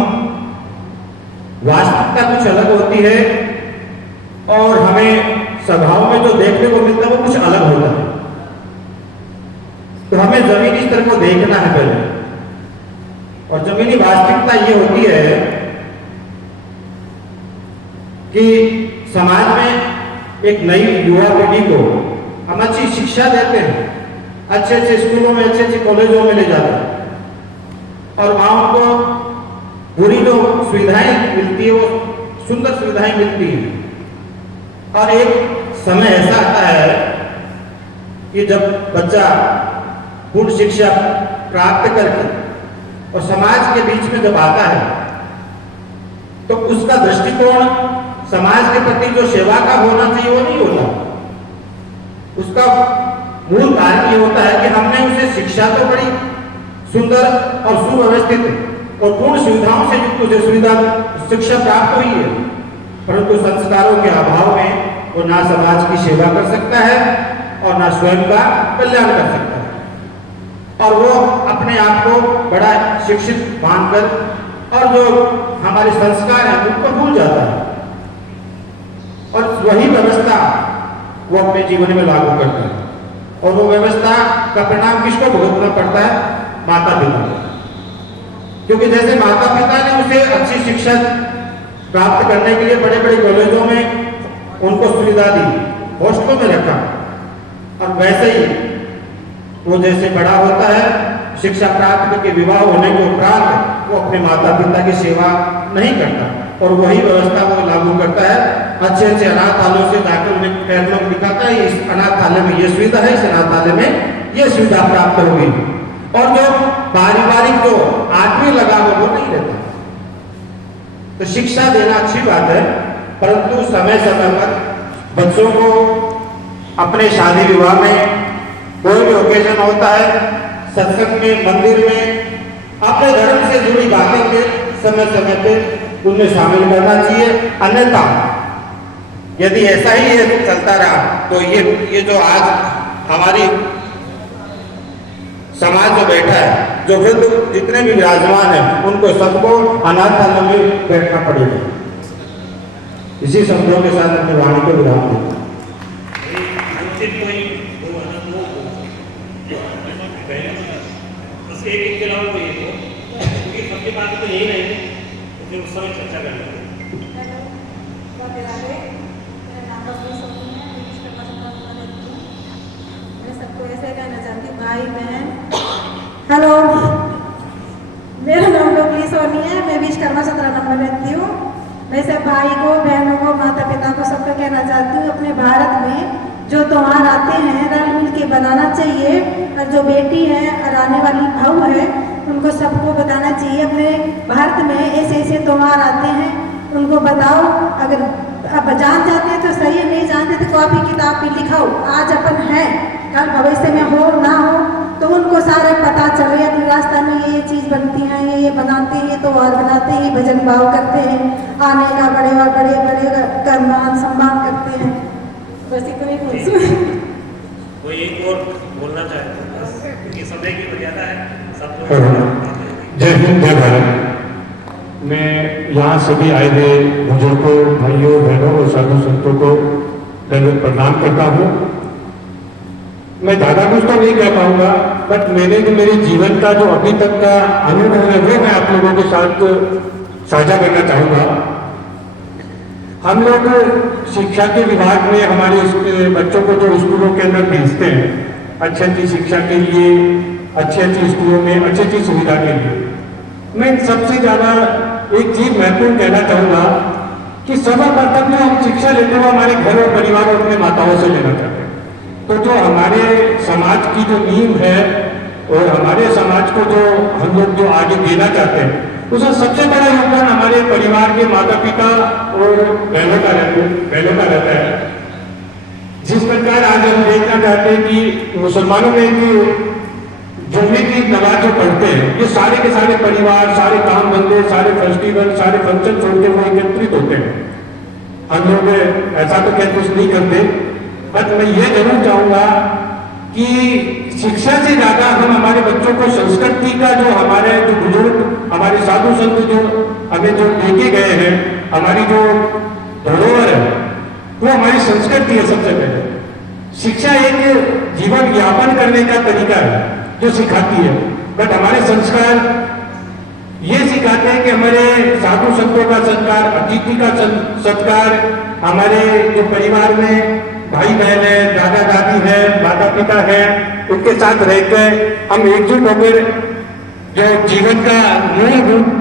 वास्तविकता कुछ अलग होती है और हमें सभाओं में जो देखने को मिलता है वो कुछ अलग होता है। तो हमें जमीनी स्तर को देखना है पहले, और जमीनी वास्तविकता ये होती है कि समाज में एक नई युवा पीढ़ी को हम अच्छी शिक्षा देते हैं, अच्छे अच्छे स्कूलों में, अच्छे अच्छे कॉलेजों में ले जाते हैं और वहां उनको पूरी जो सुविधाएं मिलती है वो सुंदर सुविधाएं मिलती हैं। और एक समय ऐसा आता है कि जब बच्चा पूर्ण शिक्षा प्राप्त करके और समाज के बीच में जब आता है तो उसका दृष्टिकोण समाज के प्रति जो सेवा का होना चाहिए वो नहीं होता। उसका मूल कारण ये होता है कि हमने उसे शिक्षा तो बड़ी सुंदर और सुव्यवस्थित और पूर्ण सुविधाओं से युक्त उसे शिक्षा प्राप्त हुई है, परंतु संस्कारों के अभाव में वो ना समाज की सेवा कर सकता है और ना स्वयं का कल्याण कर सकता है, और वो अपने आप को बड़ा शिक्षित मानकर और जो हमारे संस्कार हैं उनको भूल जाता है और वही व्यवस्था वो अपने जीवन में लागू करता है। और वो व्यवस्था का परिणाम किसको भुगतना पड़ता है? माता पिता को। क्योंकि जैसे माता पिता ने उसे अच्छी शिक्षा प्राप्त करने के लिए बड़े बड़े कॉलेजों में उनको सुविधा दी, हॉस्टलों में रखा, और वैसे ही वो जैसे बड़ा होता है शिक्षा प्राप्त करके विवाह होने के उपरांत वो अपने माता पिता की सेवा नहीं करता और वही व्यवस्था वो लागू करता है। अच्छे अच्छे अनाथालयों से जाकर उन्हें पैदलों को दिखाता है इस अनाथालय में ये सुविधा है, इस अनाथालय में ये सुविधा प्राप्त होगी, और जो पारिवारिक जो आत्मीय लगाव वो नहीं रहता। तो शिक्षा देना अच्छी बात है, परंतु समय समय पर बच्चों को अपने शादी विवाह में कोई भी ओकेजन होता है, सत्संग में, मंदिर में, अपने धर्म से जुड़ी बातें के समय समय पे उनमें शामिल करना चाहिए। अन्यथा यदि ऐसा ही चलता रहा तो ये जो आज हमारी समाज जो बैठा है, जो वृद्ध जितने भी विराजमान हैं, उनको सबको अनाथालय में बैठना पड़ेगा। इसी शब्दों के साथ अपनी वाणी को विराम देता हूं। एक के अलावा कोई एक हो, क्योंकि सबके पास तो यही नहीं है, तो उस समय चर्चा कर लेंगे। मैं सबको ऐसे कहना चाहती हूँ, भाई बहन, हेलो, मेरा नाम लोकली सोनी है, मैं विश्वकर्मा 17 नंबर रहती हूँ। मैं सब भाई को, बहनों को, माता पिता को सबको कहना चाहती हूँ, अपने भारत में जो त्योहार आते हैं रल मिल के बनाना चाहिए, और जो बेटी है और आने वाली बहू है उनको सबको बताना चाहिए। अपने भारत में ऐसे ऐसे त्योहार आते हैं, उनको बताओ। अगर आप जान जाते हैं तो सही है, नहीं जानते तो कॉपी किताब भी लिखाओ। आज अपन है, कल भविष्य में हो ना हो तो उनको सारे पता चले। अपने रास्ता में ये चीज़ बनती हैं, ये बनाते हैं, त्योहार बनाते हैं, भजन भाव करते हैं, आने का बड़े और बड़े बड़े का मान सम्मान करते हैं। बस इतना ही कोई एक और बोलना चाहते हैं, क्योंकि समय की मर्यादा है, सब लोग। जय हिंद, जय भारत। मैं यहाँ सभी आए हुए बुजुर्गों, भाइयों, बहनों और साधु संतों को दंडवत प्रणाम करता हूँ। मैं ज़्यादा कुछ तो नहीं कह पाऊंगा, बट मैंने जो मेरे जीवन का जो अभी तक का अनुभव है वो मैं आप लोगों के साथ साझा करना चाहूँगा। हम लोग शिक्षा के विभाग में हमारे बच्चों को जो स्कूलों के अंदर भेजते हैं अच्छी अच्छी शिक्षा के लिए, अच्छे अच्छे स्कूलों में अच्छी अच्छी सुविधा के लिए, मैं सबसे ज़्यादा एक चीज़ महत्वपूर्ण कहना चाहूँगा कि सर्वप्रथम जो हम शिक्षा लेते हैं हमारे घर और परिवार और अपने माताओं से लेना चाहते हैं। तो जो हमारे समाज की जो नींव है और हमारे समाज को जो हम लोग जो आगे देना चाहते हैं, उसका सबसे बड़ा योगदान हमारे परिवार के माता पिता और बहनों का रहता है। जिस प्रकार आज हम देखना चाहते हैं कि मुसलमानों में जुम्मे की नमाज जो पढ़ते हैं, ये सारे के सारे परिवार, सारे काम धंधे, सारे फेस्टिवल, सारे फंक्शन छोड़ के वो एकत्रित होते हैं। हम लोग ऐसा तो क्या कुछ नहीं करते, बट मैं ये जरूर चाहूंगा कि शिक्षा से ज्यादा हम हमारे बच्चों को संस्कृति का, जो हमारे जो बुजुर्ग, हमारे साधु संत जो हमें जो देके गए हैं, हमारी जो धरोहर है, वो हमारी संस्कृति है। सबसे पहले शिक्षा एक जीवन यापन करने का तरीका है जो सिखाती है, बट हमारे संस्कार ये सिखाते हैं कि हमारे साधु संतों का सत्कार, अतिथि का सत्कार, हमारे जो परिवार में भाई बहन है, दादा दादी है, माता पिता है, उनके साथ रहकर हम एकजुट होकर जो जीवन का मूलभूत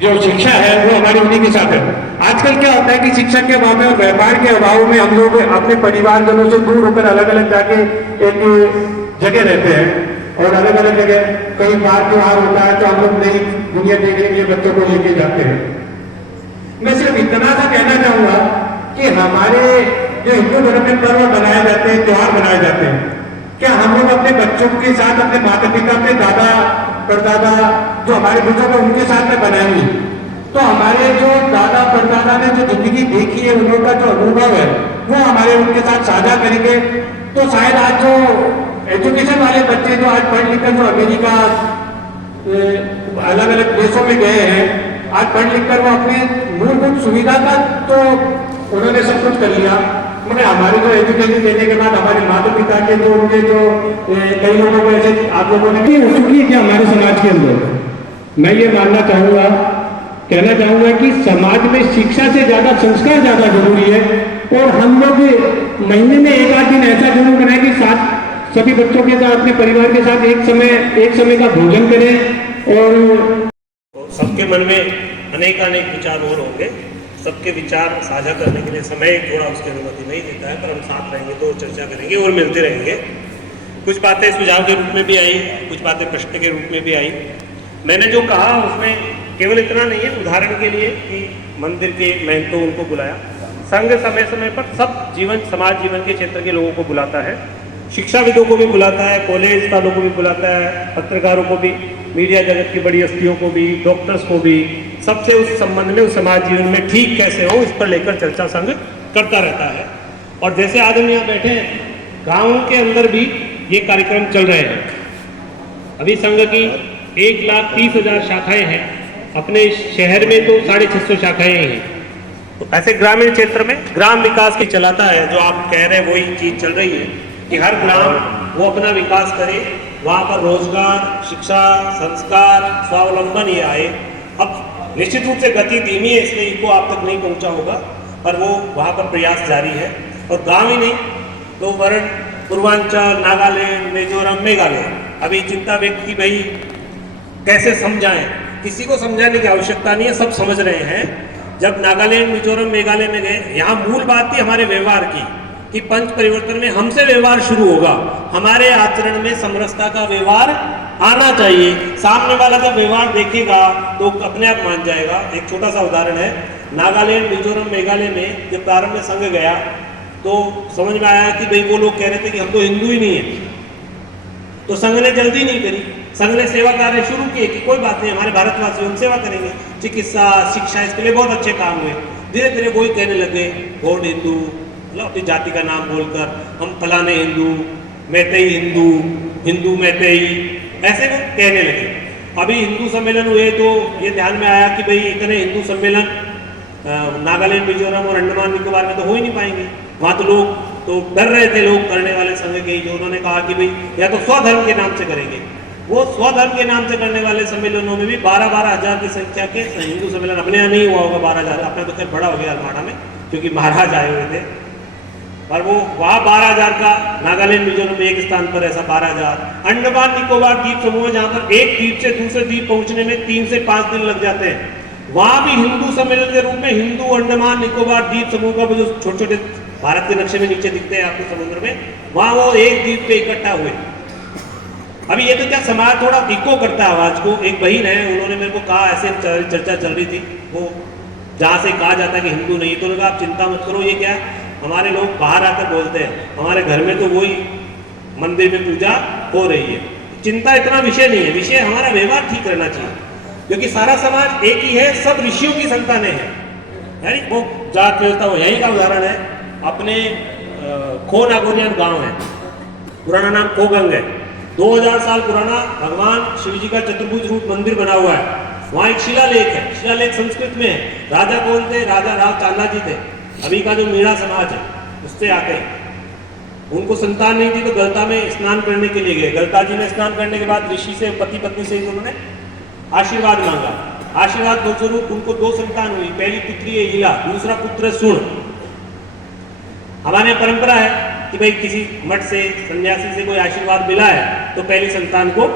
जो शिक्षा है वो हमारे उन्हीं के साथ है। आजकल क्या होता है कि शिक्षा के अभाव में और व्यापार के अभाव में हम लोग अपने परिवारजनों से दूर होकर अलग अलग जाके एक जगह रहते हैं, और अलग अलग जगह कई बार त्योहार होता है तो हम लोग नई दुनिया देखने के लिए बच्चों को लेके जाते हैं। मैं सिर्फ इतना सा कहना चाहूंगा कि हमारे जो हिंदू धर्म में पर्व बनाए जाते हैं, त्योहार बनाए जाते हैं, क्या हम लोग अपने बच्चों के साथ, अपने माता पिता, अपने दादा परदादा जो हमारे बुजुर्ग हैं उनके साथ में बनाएंगे, तो हमारे जो दादा परदादा ने जो जिंदगी देखी है, उनका जो अनुभव है वो हमारे उनके साथ साझा करेंगे, तो शायद आज जो एजुकेशन वाले बच्चे जो आज पढ़ लिख कर जो अमेरिका अलग अलग देशों में गए हैं, आज पढ़ लिख कर वो अपने मूलभूत सुविधा का तो उन्होंने सब कुछ कर लिया, मगर हमारे जो एजुकेशन देने के बाद हमारे माता पिता के जो उनके जो कई लोगों को ऐसे आप लोगों ने भी हो चुकी है कि हमारे समाज के अंदर मैं ये मानना चाहूंगा, कहना चाहूंगा कि समाज में शिक्षा से ज्यादा संस्कार ज्यादा जरूरी है, और हम लोग महीने में एक आध दिन ऐसा जरूर बनाए कि साथ सभी बच्चों के साथ, अपने परिवार के साथ एक समय का भोजन करें। और सबके मन में अनेक विचार और होंगे, सबके विचार साझा करने के लिए समय थोड़ा उसकी अनुमति नहीं देता है, पर हम साथ रहेंगे तो चर्चा करेंगे और मिलते रहेंगे। कुछ बातें सुझाव के रूप में भी आई, कुछ बातें प्रश्न के रूप में भी आई। मैंने जो कहा उसमें केवल इतना नहीं है, उदाहरण के लिए कि मंदिर के महंतों उनको बुलाया, संघ समय समय पर सब समाज जीवन के क्षेत्र के लोगों को बुलाता है, शिक्षाविदों को भी बुलाता है, कॉलेज वालों को भी बुलाता है, पत्रकारों को भी, मीडिया जगत की बड़ी हस्तियों को भी, डॉक्टर्स को भी, सबसे उस संबंध में, उस समाज जीवन में ठीक कैसे हो इस पर लेकर चर्चा संघ करता रहता है। और जैसे आज हम यहाँ बैठे हैं, गाँव के अंदर भी ये कार्यक्रम चल रहे हैं। अभी संघ की 1,30,000 शाखाएं हैं, अपने शहर में तो 650 शाखाएं हैं। तो ऐसे ग्रामीण क्षेत्र में ग्राम विकास की चलाता है, जो आप कह रहे हैं वही चीज चल रही है कि हर ग्राम वो अपना विकास करे, वहाँ पर रोजगार, शिक्षा, संस्कार, स्वावलंबन ये आए। अब निश्चित रूप से गति धीमी है, इसलिए इनको आप तक नहीं पहुँचा होगा, पर वो वहाँ पर प्रयास जारी है। और गाँव ही नहीं तो वर्ण, पूर्वांचल, नागालैंड, मिजोरम, मेघालय, अभी चिंता व्यक्त की भाई कैसे समझाएं, किसी को समझाने की आवश्यकता नहीं है, सब समझ रहे हैं। जब नागालैंड, मिजोरम, मेघालय में गए, यहाँ मूल बात थी हमारे व्यवहार की कि पंच परिवर्तन में हमसे व्यवहार शुरू होगा, हमारे आचरण में समरसता का व्यवहार आना चाहिए। सामने वाला जब व्यवहार देखेगा तो अपने आप मान जाएगा। एक छोटा सा उदाहरण है, नागालैंड, मिजोरम, मेघालय में जब प्रारंभ में संघ गया तो समझ में आया कि भाई वो लोग कह रहे थे कि हम तो हिंदू ही नहीं है, तो संघ ने जल्दी नहीं करी, संघ ने सेवा कार्य शुरू किए कि कोई बात नहीं, हमारे भारतवासी हम सेवा करेंगे, चिकित्सा, शिक्षा, इसके लिए बहुत अच्छे काम हुए। धीरे धीरे वही कहने लगे गौड़ हिंदू, मतलब अपनी जाति का नाम बोलकर हम फलाने हिंदू, मैतेई हिंदू, हिंदू मैतेई, ऐसे वो कहने लगे। अभी हिंदू सम्मेलन हुए तो ये ध्यान में आया कि भाई इतने हिंदू सम्मेलन नागालैंड, मिजोरम और अंडमान निकोबार में तो हो ही नहीं पाएंगे। वहाँ तो लोग तो डर रहे थे, लोग करने वाले संघ के, जो उन्होंने कहा कि भाई या तो स्वधर्म के नाम से करेंगे। वो स्वधर्म के नाम से करने वाले सम्मेलनों में भी 12-12 हज़ार की संख्या के हिंदू सम्मेलन, अपने यहाँ नहीं हुआ होगा 12,000, अपना तो खैर बड़ा हो गया अल्माड़ा में क्योंकि महाराज आए हुए थे, पर वो वहाँ 12,000 का, नागालैंड, मिजोरम में एक स्थान पर ऐसा 12,000। अंडमान निकोबार द्वीप समूह, जहाँ पर एक द्वीप से दूसरे द्वीप पहुँचने में 3 से 5 दिन लग जाते हैं, वहाँ भी हिंदू सम्मेलन के रूप में हिंदू अंडमान निकोबार द्वीप समूह का जो छोटे छोटे भारत के नक्शे में नीचे दिखते हैं आपको समुद्र में, वहाँ वो एक द्वीप पे इकट्ठा हुए। अभी ये तो क्या समाज थोड़ा इको करता है आवाज को। एक बहन है, उन्होंने मेरे को कहा, ऐसे चर्चा चल रही थी, वो जहाँ से कहा जाता है कि हिंदू नहीं, तो उन्होंने कहा आप चिंता मत करो, ये क्या है हमारे लोग बाहर आकर बोलते हैं, हमारे घर में तो वही मंदिर में पूजा हो रही है। चिंता इतना विषय नहीं है, विषय हमारा व्यवहार ठीक रहना चाहिए, क्योंकि सारा समाज एक ही है, सब ऋषियों की संतानें हैं। यानी वो जात व्यवस्था, वो यही का उदाहरण है। अपने खो नागोनियन गांव है, पुराना नाम खोगंग है, 2000 साल पुराना भगवान शिव जी का चतुर्भुज रूप मंदिर बना हुआ है। वहाँ एक शिलालेख है, शिलालेख संस्कृत में है। राजा कौन थे? राजा राव चांदाजी थे। अभी का जो मीणा समाज है उससे आते हैं। उनको संतान नहीं थी तो गलता में स्नान करने के लिए गए। गलता जी में स्नान करने के बाद ऋषि से, पति पत्नी से उन्होंने आशीर्वाद मांगा। आशीर्वाद स्वरूप उनको 2 संतान हुई। पहली पुत्री है इला, दूसरा पुत्र सुण। हमारे परंपरा है कि भाई किसी मठ से, सन्यासी से कोई आशीर्वाद मिला है तो पहली संतान को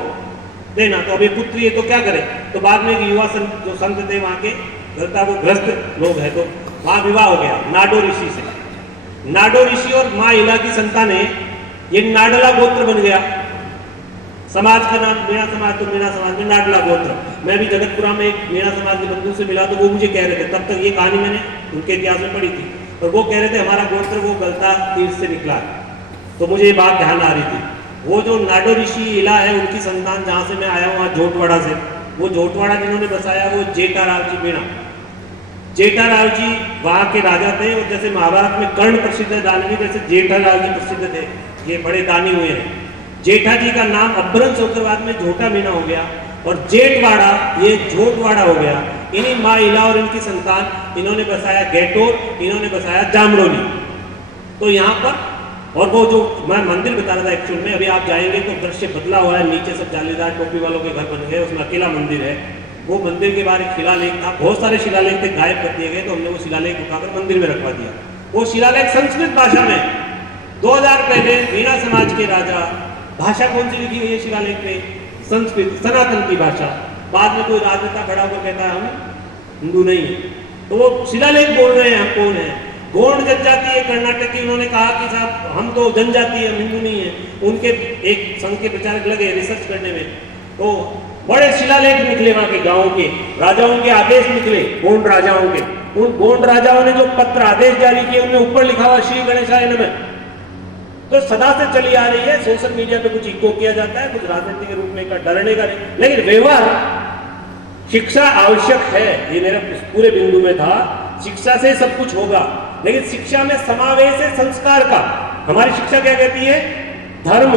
देना। तो अभी पुत्री है तो क्या करें? तो बाद में युवा संत जो संत थे वहाँ के, गलता वो ग्रस्त लोग हैं, तो वहाँ विवाह हो गया नाडो ऋषि से। नाडो ऋषि और माँ इला की संतान है, ये नाडला गोत्र बन गया। समाज का नाम मीणा समाज, तो मीणा समाज में नाडला गोत्र। मैं भी जगतपुरा में एक मीणा समाज के बंधु से मिला तो वो मुझे कह रहे थे, तब तक ये कहानी मैंने उनके इतिहास में पढ़ी थी, और वो कह रहे थे हमारा गोत्र वो गलता तीर्थ से निकला। तो मुझे ये बात ध्यान आ रही थी, वो जो नाडो ऋषि इला है उनकी संतान जहाँ से मैं आया हूँ, वहाँ जोटवाड़ा से, वो जोटवाड़ा जिन्होंने बसाया वो जेठाराव जी मीणा। जेठाराव जी वहाँ के राजा थे, और जैसे महाभारत में कर्ण प्रसिद्ध है दानवी, वैसे जेठाराव जी प्रसिद्ध थे, ये बड़े दानी हुए हैं। जेठा जी का नाम अपभ्रंश होकर बाद में झोटा मीणा हो गया, और जेठवाड़ा ये झोटवाड़ा हो गया। इन्हीं माँ इला और इनकी संतान, इन्होंने बसाया गैटोर, इन्होंने बसाया जामड़ोली। तो यहाँ पर, और वो जो मैं मंदिर बता रहा था एक्चुअल में, अभी आप जाएंगे तो दृश्य बदला हुआ है, नीचे सब जालीदार टोपी वालों के घर बन गए, उसमें अकेला मंदिर है। वो मंदिर के बाहर एक शिलालेख था, बहुत सारे शिलालेख थे, गायब कर दिए गए, तो हमने वो शिलालेख उठाकर मंदिर में रखवा दिया। वो शिलालेख संस्कृत भाषा में 2000 पहले मीणा समाज के राजा, भाषा कौन सी लिखी हुई है शिलालेख में? संस्कृत, सनातन की भाषा। बाद में कोई राजनेता खड़ा होकर कहता है हम हिंदू नहीं है, तो वो शिलालेख बोल रहे हैं हम कौन है? गोंड जनजाति है कर्नाटक की, उन्होंने कहा कि साहब हम तो जनजाति है, हम हिंदू नहीं है। उनके एक संघ के प्रचारक लगे रिसर्च करने में, तो बड़े शिलालेख निकले वहां के गांवों के राजाओं के आदेश निकले, गोंड राजाओं के। उन गोंड राजाओं ने जो पत्र आदेश जारी किए उनमें ऊपर लिखा हुआ श्री गणेशाय नमः। तो सदा से चली आ रही है, सोशल मीडिया पे कुछ इको किया जाता है, कुछ राजनीति के रूप में का डरने का नहीं, लेकिन व्यवहार, शिक्षा आवश्यक है, ये मेरा पूरे बिंदु में था। शिक्षा से सब कुछ होगा, लेकिन शिक्षा में समावेश है संस्कार का। हमारी शिक्षा क्या कहती है? धर्म,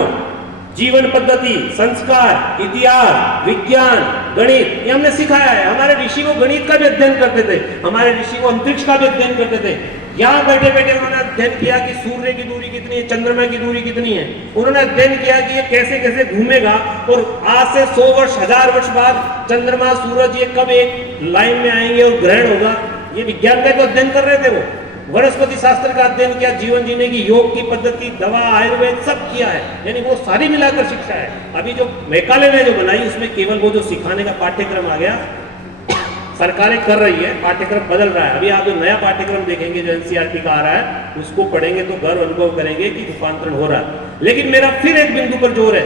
जीवन पद्धति, संस्कार, इतिहास, विज्ञान, गणित, ये हमने सिखाया है। हमारे ऋषि को गणित का भी अध्ययन करते थे, हमारे ऋषि को अंतरिक्ष का भी अध्ययन करते थे। यहाँ बैठे बैठे उन्होंने अध्ययन किया कि सूर्य की दूरी कितनी है, चंद्रमा की दूरी कितनी है। उन्होंने अध्ययन किया कि ये कैसे कैसे घूमेगा, और आज से 100 वर्ष 1000 वर्ष बाद चंद्रमा, सूरज ये कब एक लाइन में आएंगे और ग्रहण होगा। ये विज्ञान का तो अध्ययन कर रहे थे वो। वनस्पति शास्त्र का अध्ययन किया, जीवन जीने की, योग की पद्धति, दवा, आयुर्वेद सब किया है, यानी वो सारी मिलाकर शिक्षा है। अभी जो मेघालय ने जो बनाई उसमें केवल वो जो सिखाने का पाठ्यक्रम आ गया, सरकारें कर रही है, पाठ्यक्रम बदल रहा है। अभी आप जो नया पाठ्यक्रम देखेंगे जो एनसीईआरटी का आ रहा है, उसको पढ़ेंगे तो गर्व अनुभव करेंगे कि रूपांतरण हो रहा है। लेकिन मेरा फिर एक बिंदु पर जोर है,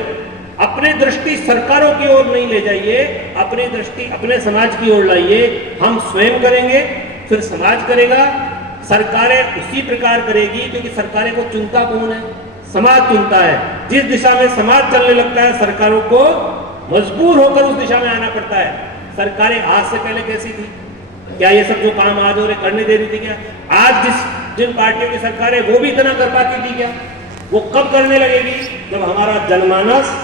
अपनी दृष्टि सरकारों की ओर नहीं ले जाइए, अपनी दृष्टि अपने समाज की ओर लाइए। हम स्वयं करेंगे, फिर समाज करेगा, सरकारें उसी प्रकार करेगी, क्योंकि सरकारें को चुनता कौन है? समाज चुनता है। जिस दिशा में समाज चलने लगता है, सरकारों को मजबूर होकर उस दिशा में आना पड़ता है। सरकारें आज से पहले कैसी थी? क्या ये सब जो काम आज हो रहे करने दे रही थी क्या? आज जिन पार्टियों की सरकार है वो भी इतना कर पाती थी क्या? वो कब करने लगेगी? जब हमारा जनमानस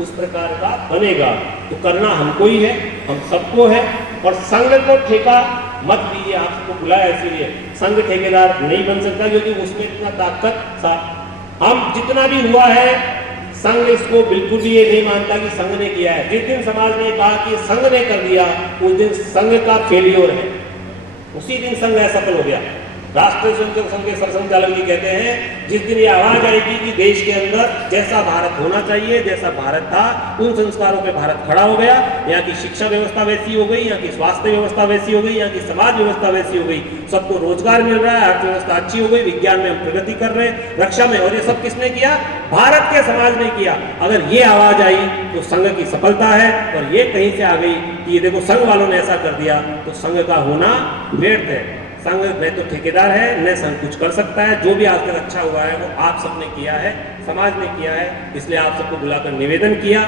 उस प्रकार का बनेगा। तो करना हमको ही है, हम सबको है। और संघ को ठेका मत दीजिए, आपको बुलाया इसीलिए। संघ ठेकेदार नहीं बन सकता, क्योंकि उसमें इतना ताकत हम जितना भी हुआ है, संघ इसको बिल्कुल भी ये नहीं मानता कि संघ ने किया है। जिस दिन समाज ने कहा कि संघ ने कर दिया, उस दिन संघ का फेलियर है, उसी दिन संघ असफल हो गया। राष्ट्रीय स्वयंसेवक संघ के सरसंघचालक जी कहते हैं, जिस दिन ये आवाज आएगी कि देश के अंदर जैसा भारत होना चाहिए, जैसा भारत था, उन संस्कारों पे भारत खड़ा हो गया। यहाँ की शिक्षा व्यवस्था वैसी हो गई, यहाँ की स्वास्थ्य व्यवस्था वैसी हो गई, यहाँ की समाज व्यवस्था वैसी हो गई, सबको रोजगार मिल रहा है, अर्थव्यवस्था अच्छी हो गई, विज्ञान में हम प्रगति कर रहे हैं, रक्षा में, और ये सब किसने किया? भारत के समाज ने किया। अगर ये आवाज आई तो संघ की सफलता है, और ये कहीं से आ गई कि ये देखो संघ वालों ने ऐसा कर दिया, तो संघ का होना व्यर्थ है। संघ न तो ठेकेदार है न संघ कुछ कर सकता है। जो भी आज तक अच्छा हुआ है वो आप सबने किया है, समाज ने किया है, इसलिए आप सबको बुलाकर निवेदन किया।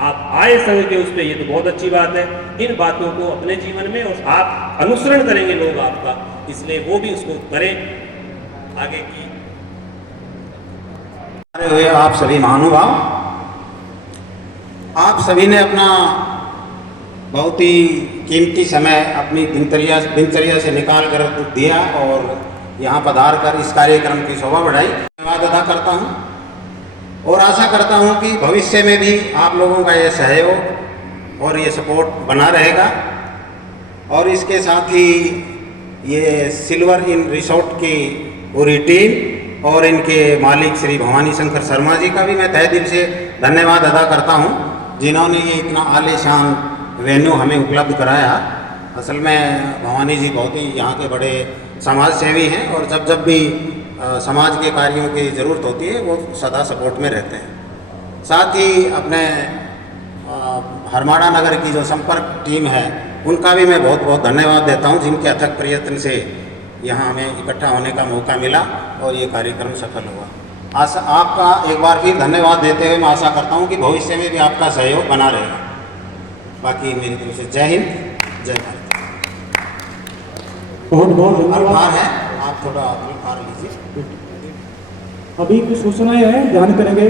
आप आए संघ के उस पर, ये तो बहुत अच्छी बात है। इन बातों को अपने जीवन में और आप अनुसरण करेंगे लोग आपका, इसलिए वो भी उसको करें आगे की। हुए आप सभी महानुभाव, आप सभी ने अपना बहुत ही कीमती समय अपनी दिनचर्या से निकाल कर दिया और यहाँ पधार कर इस कार्यक्रम की शोभा बढ़ाई। धन्यवाद अदा करता हूँ और आशा करता हूँ कि भविष्य में भी आप लोगों का ये सहयोग और ये सपोर्ट बना रहेगा। और इसके साथ ही ये सिल्वर इन रिसोर्ट की पूरी टीम और इनके मालिक श्री भवानी शंकर शर्मा जी का भी मैं तहे दिल से धन्यवाद अदा करता हूँ, जिन्होंने ये इतना आलीशान वेन्यू हमें उपलब्ध कराया। असल में भवानी जी बहुत ही यहाँ के बड़े समाज सेवी हैं और जब जब भी समाज के कार्यों की ज़रूरत होती है वो सदा सपोर्ट में रहते हैं। साथ ही अपने हरमाड़ा नगर की जो संपर्क टीम है उनका भी मैं बहुत बहुत धन्यवाद देता हूँ, जिनके अथक प्रयत्न से यहाँ हमें इकट्ठा होने का मौका मिला और ये कार्यक्रम सफल हुआ। आशा आपका एक बार फिर धन्यवाद देते हुए मैं आशा करता हूँ कि भविष्य में भी आपका सहयोग बना रहेगा। बाकी मेरी तरफ से जय हिंद, जय भारत। बहुत बहुत धन्यवाद है, आप थोड़ा आर लीजिए। अभी कुछ सूचनाएं हैं, ध्यान करेंगे।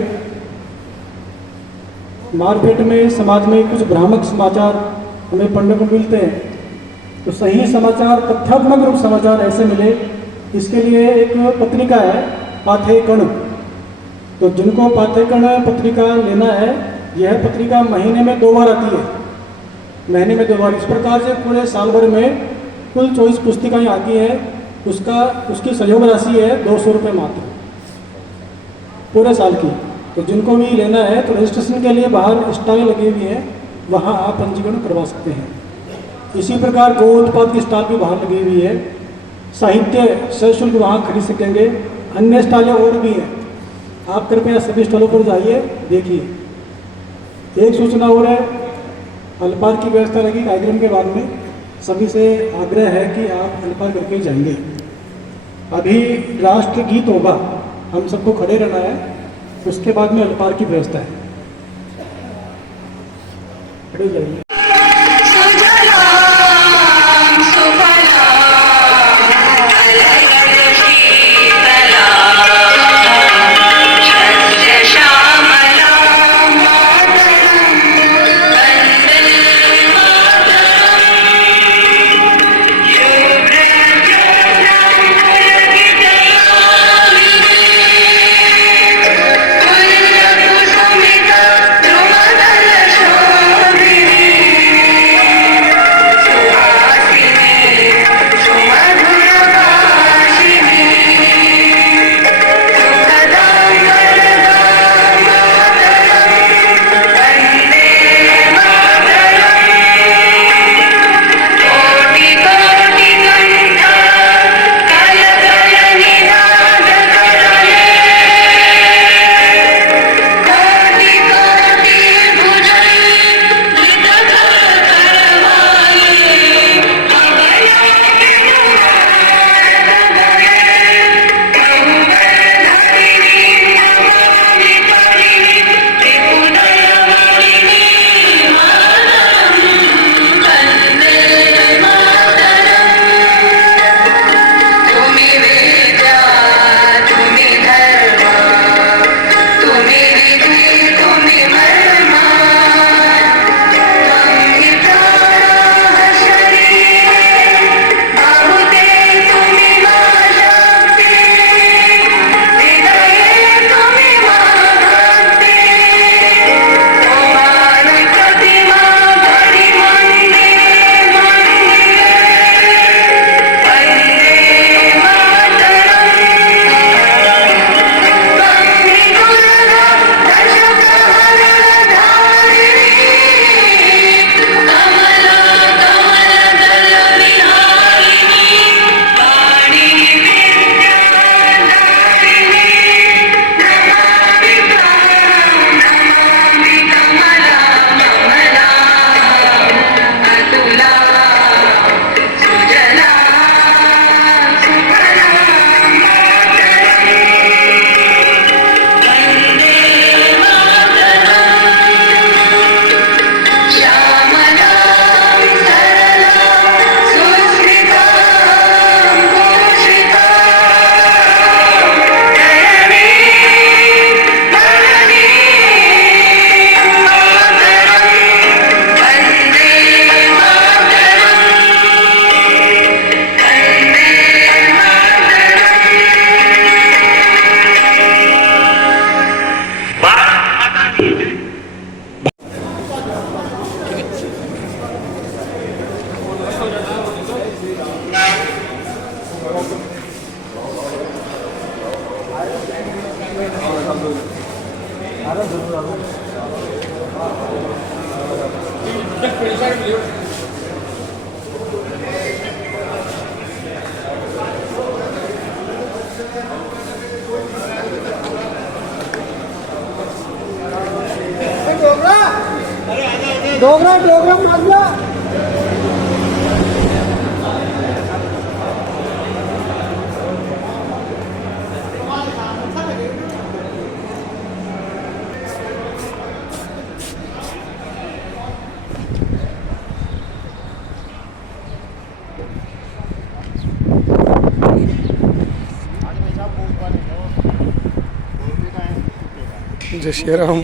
मार्केट में समाज में कुछ भ्रामक समाचार हमें पढ़ने को मिलते हैं, तो सही समाचार, तथ्यात्मक रूप समाचार ऐसे मिले, इसके लिए एक पत्रिका है पाथेकण। तो जिनको पाथेकण पत्रिका लेना है, यह पत्रिका महीने में 2 बार आती है, महीने में 2 बार। इस प्रकार से पूरे साल भर में कुल 24 पुस्तिकाएँ आती हैं। उसकी सहयोग राशि है 200 रुपये मात्र पूरे साल की। तो जिनको भी लेना है तो रजिस्ट्रेशन के लिए बाहर स्टॉल लगी हुई है, वहाँ आप पंजीकरण करवा सकते हैं। इसी प्रकार गो उत्पाद की स्टॉल भी बाहर लगी हुई है, साहित्य सशुल्क वहाँ खरीद सकेंगे। अन्य स्टॉलें और भी हैं, आप कृपया सभी स्टॉलों पर जाइए, देखिए। एक सूचना और है, अल्पाहार की व्यवस्था रहेगी कार्यक्रम के बाद में। सभी से आग्रह है कि आप अल्पाहार करके जाएंगे। अभी राष्ट्र गीत होगा, हम सबको खड़े रहना है, उसके बाद में अल्पाहार की व्यवस्था है। खड़े जाइए। डोगरा डोगरा मामला जय श्री राम।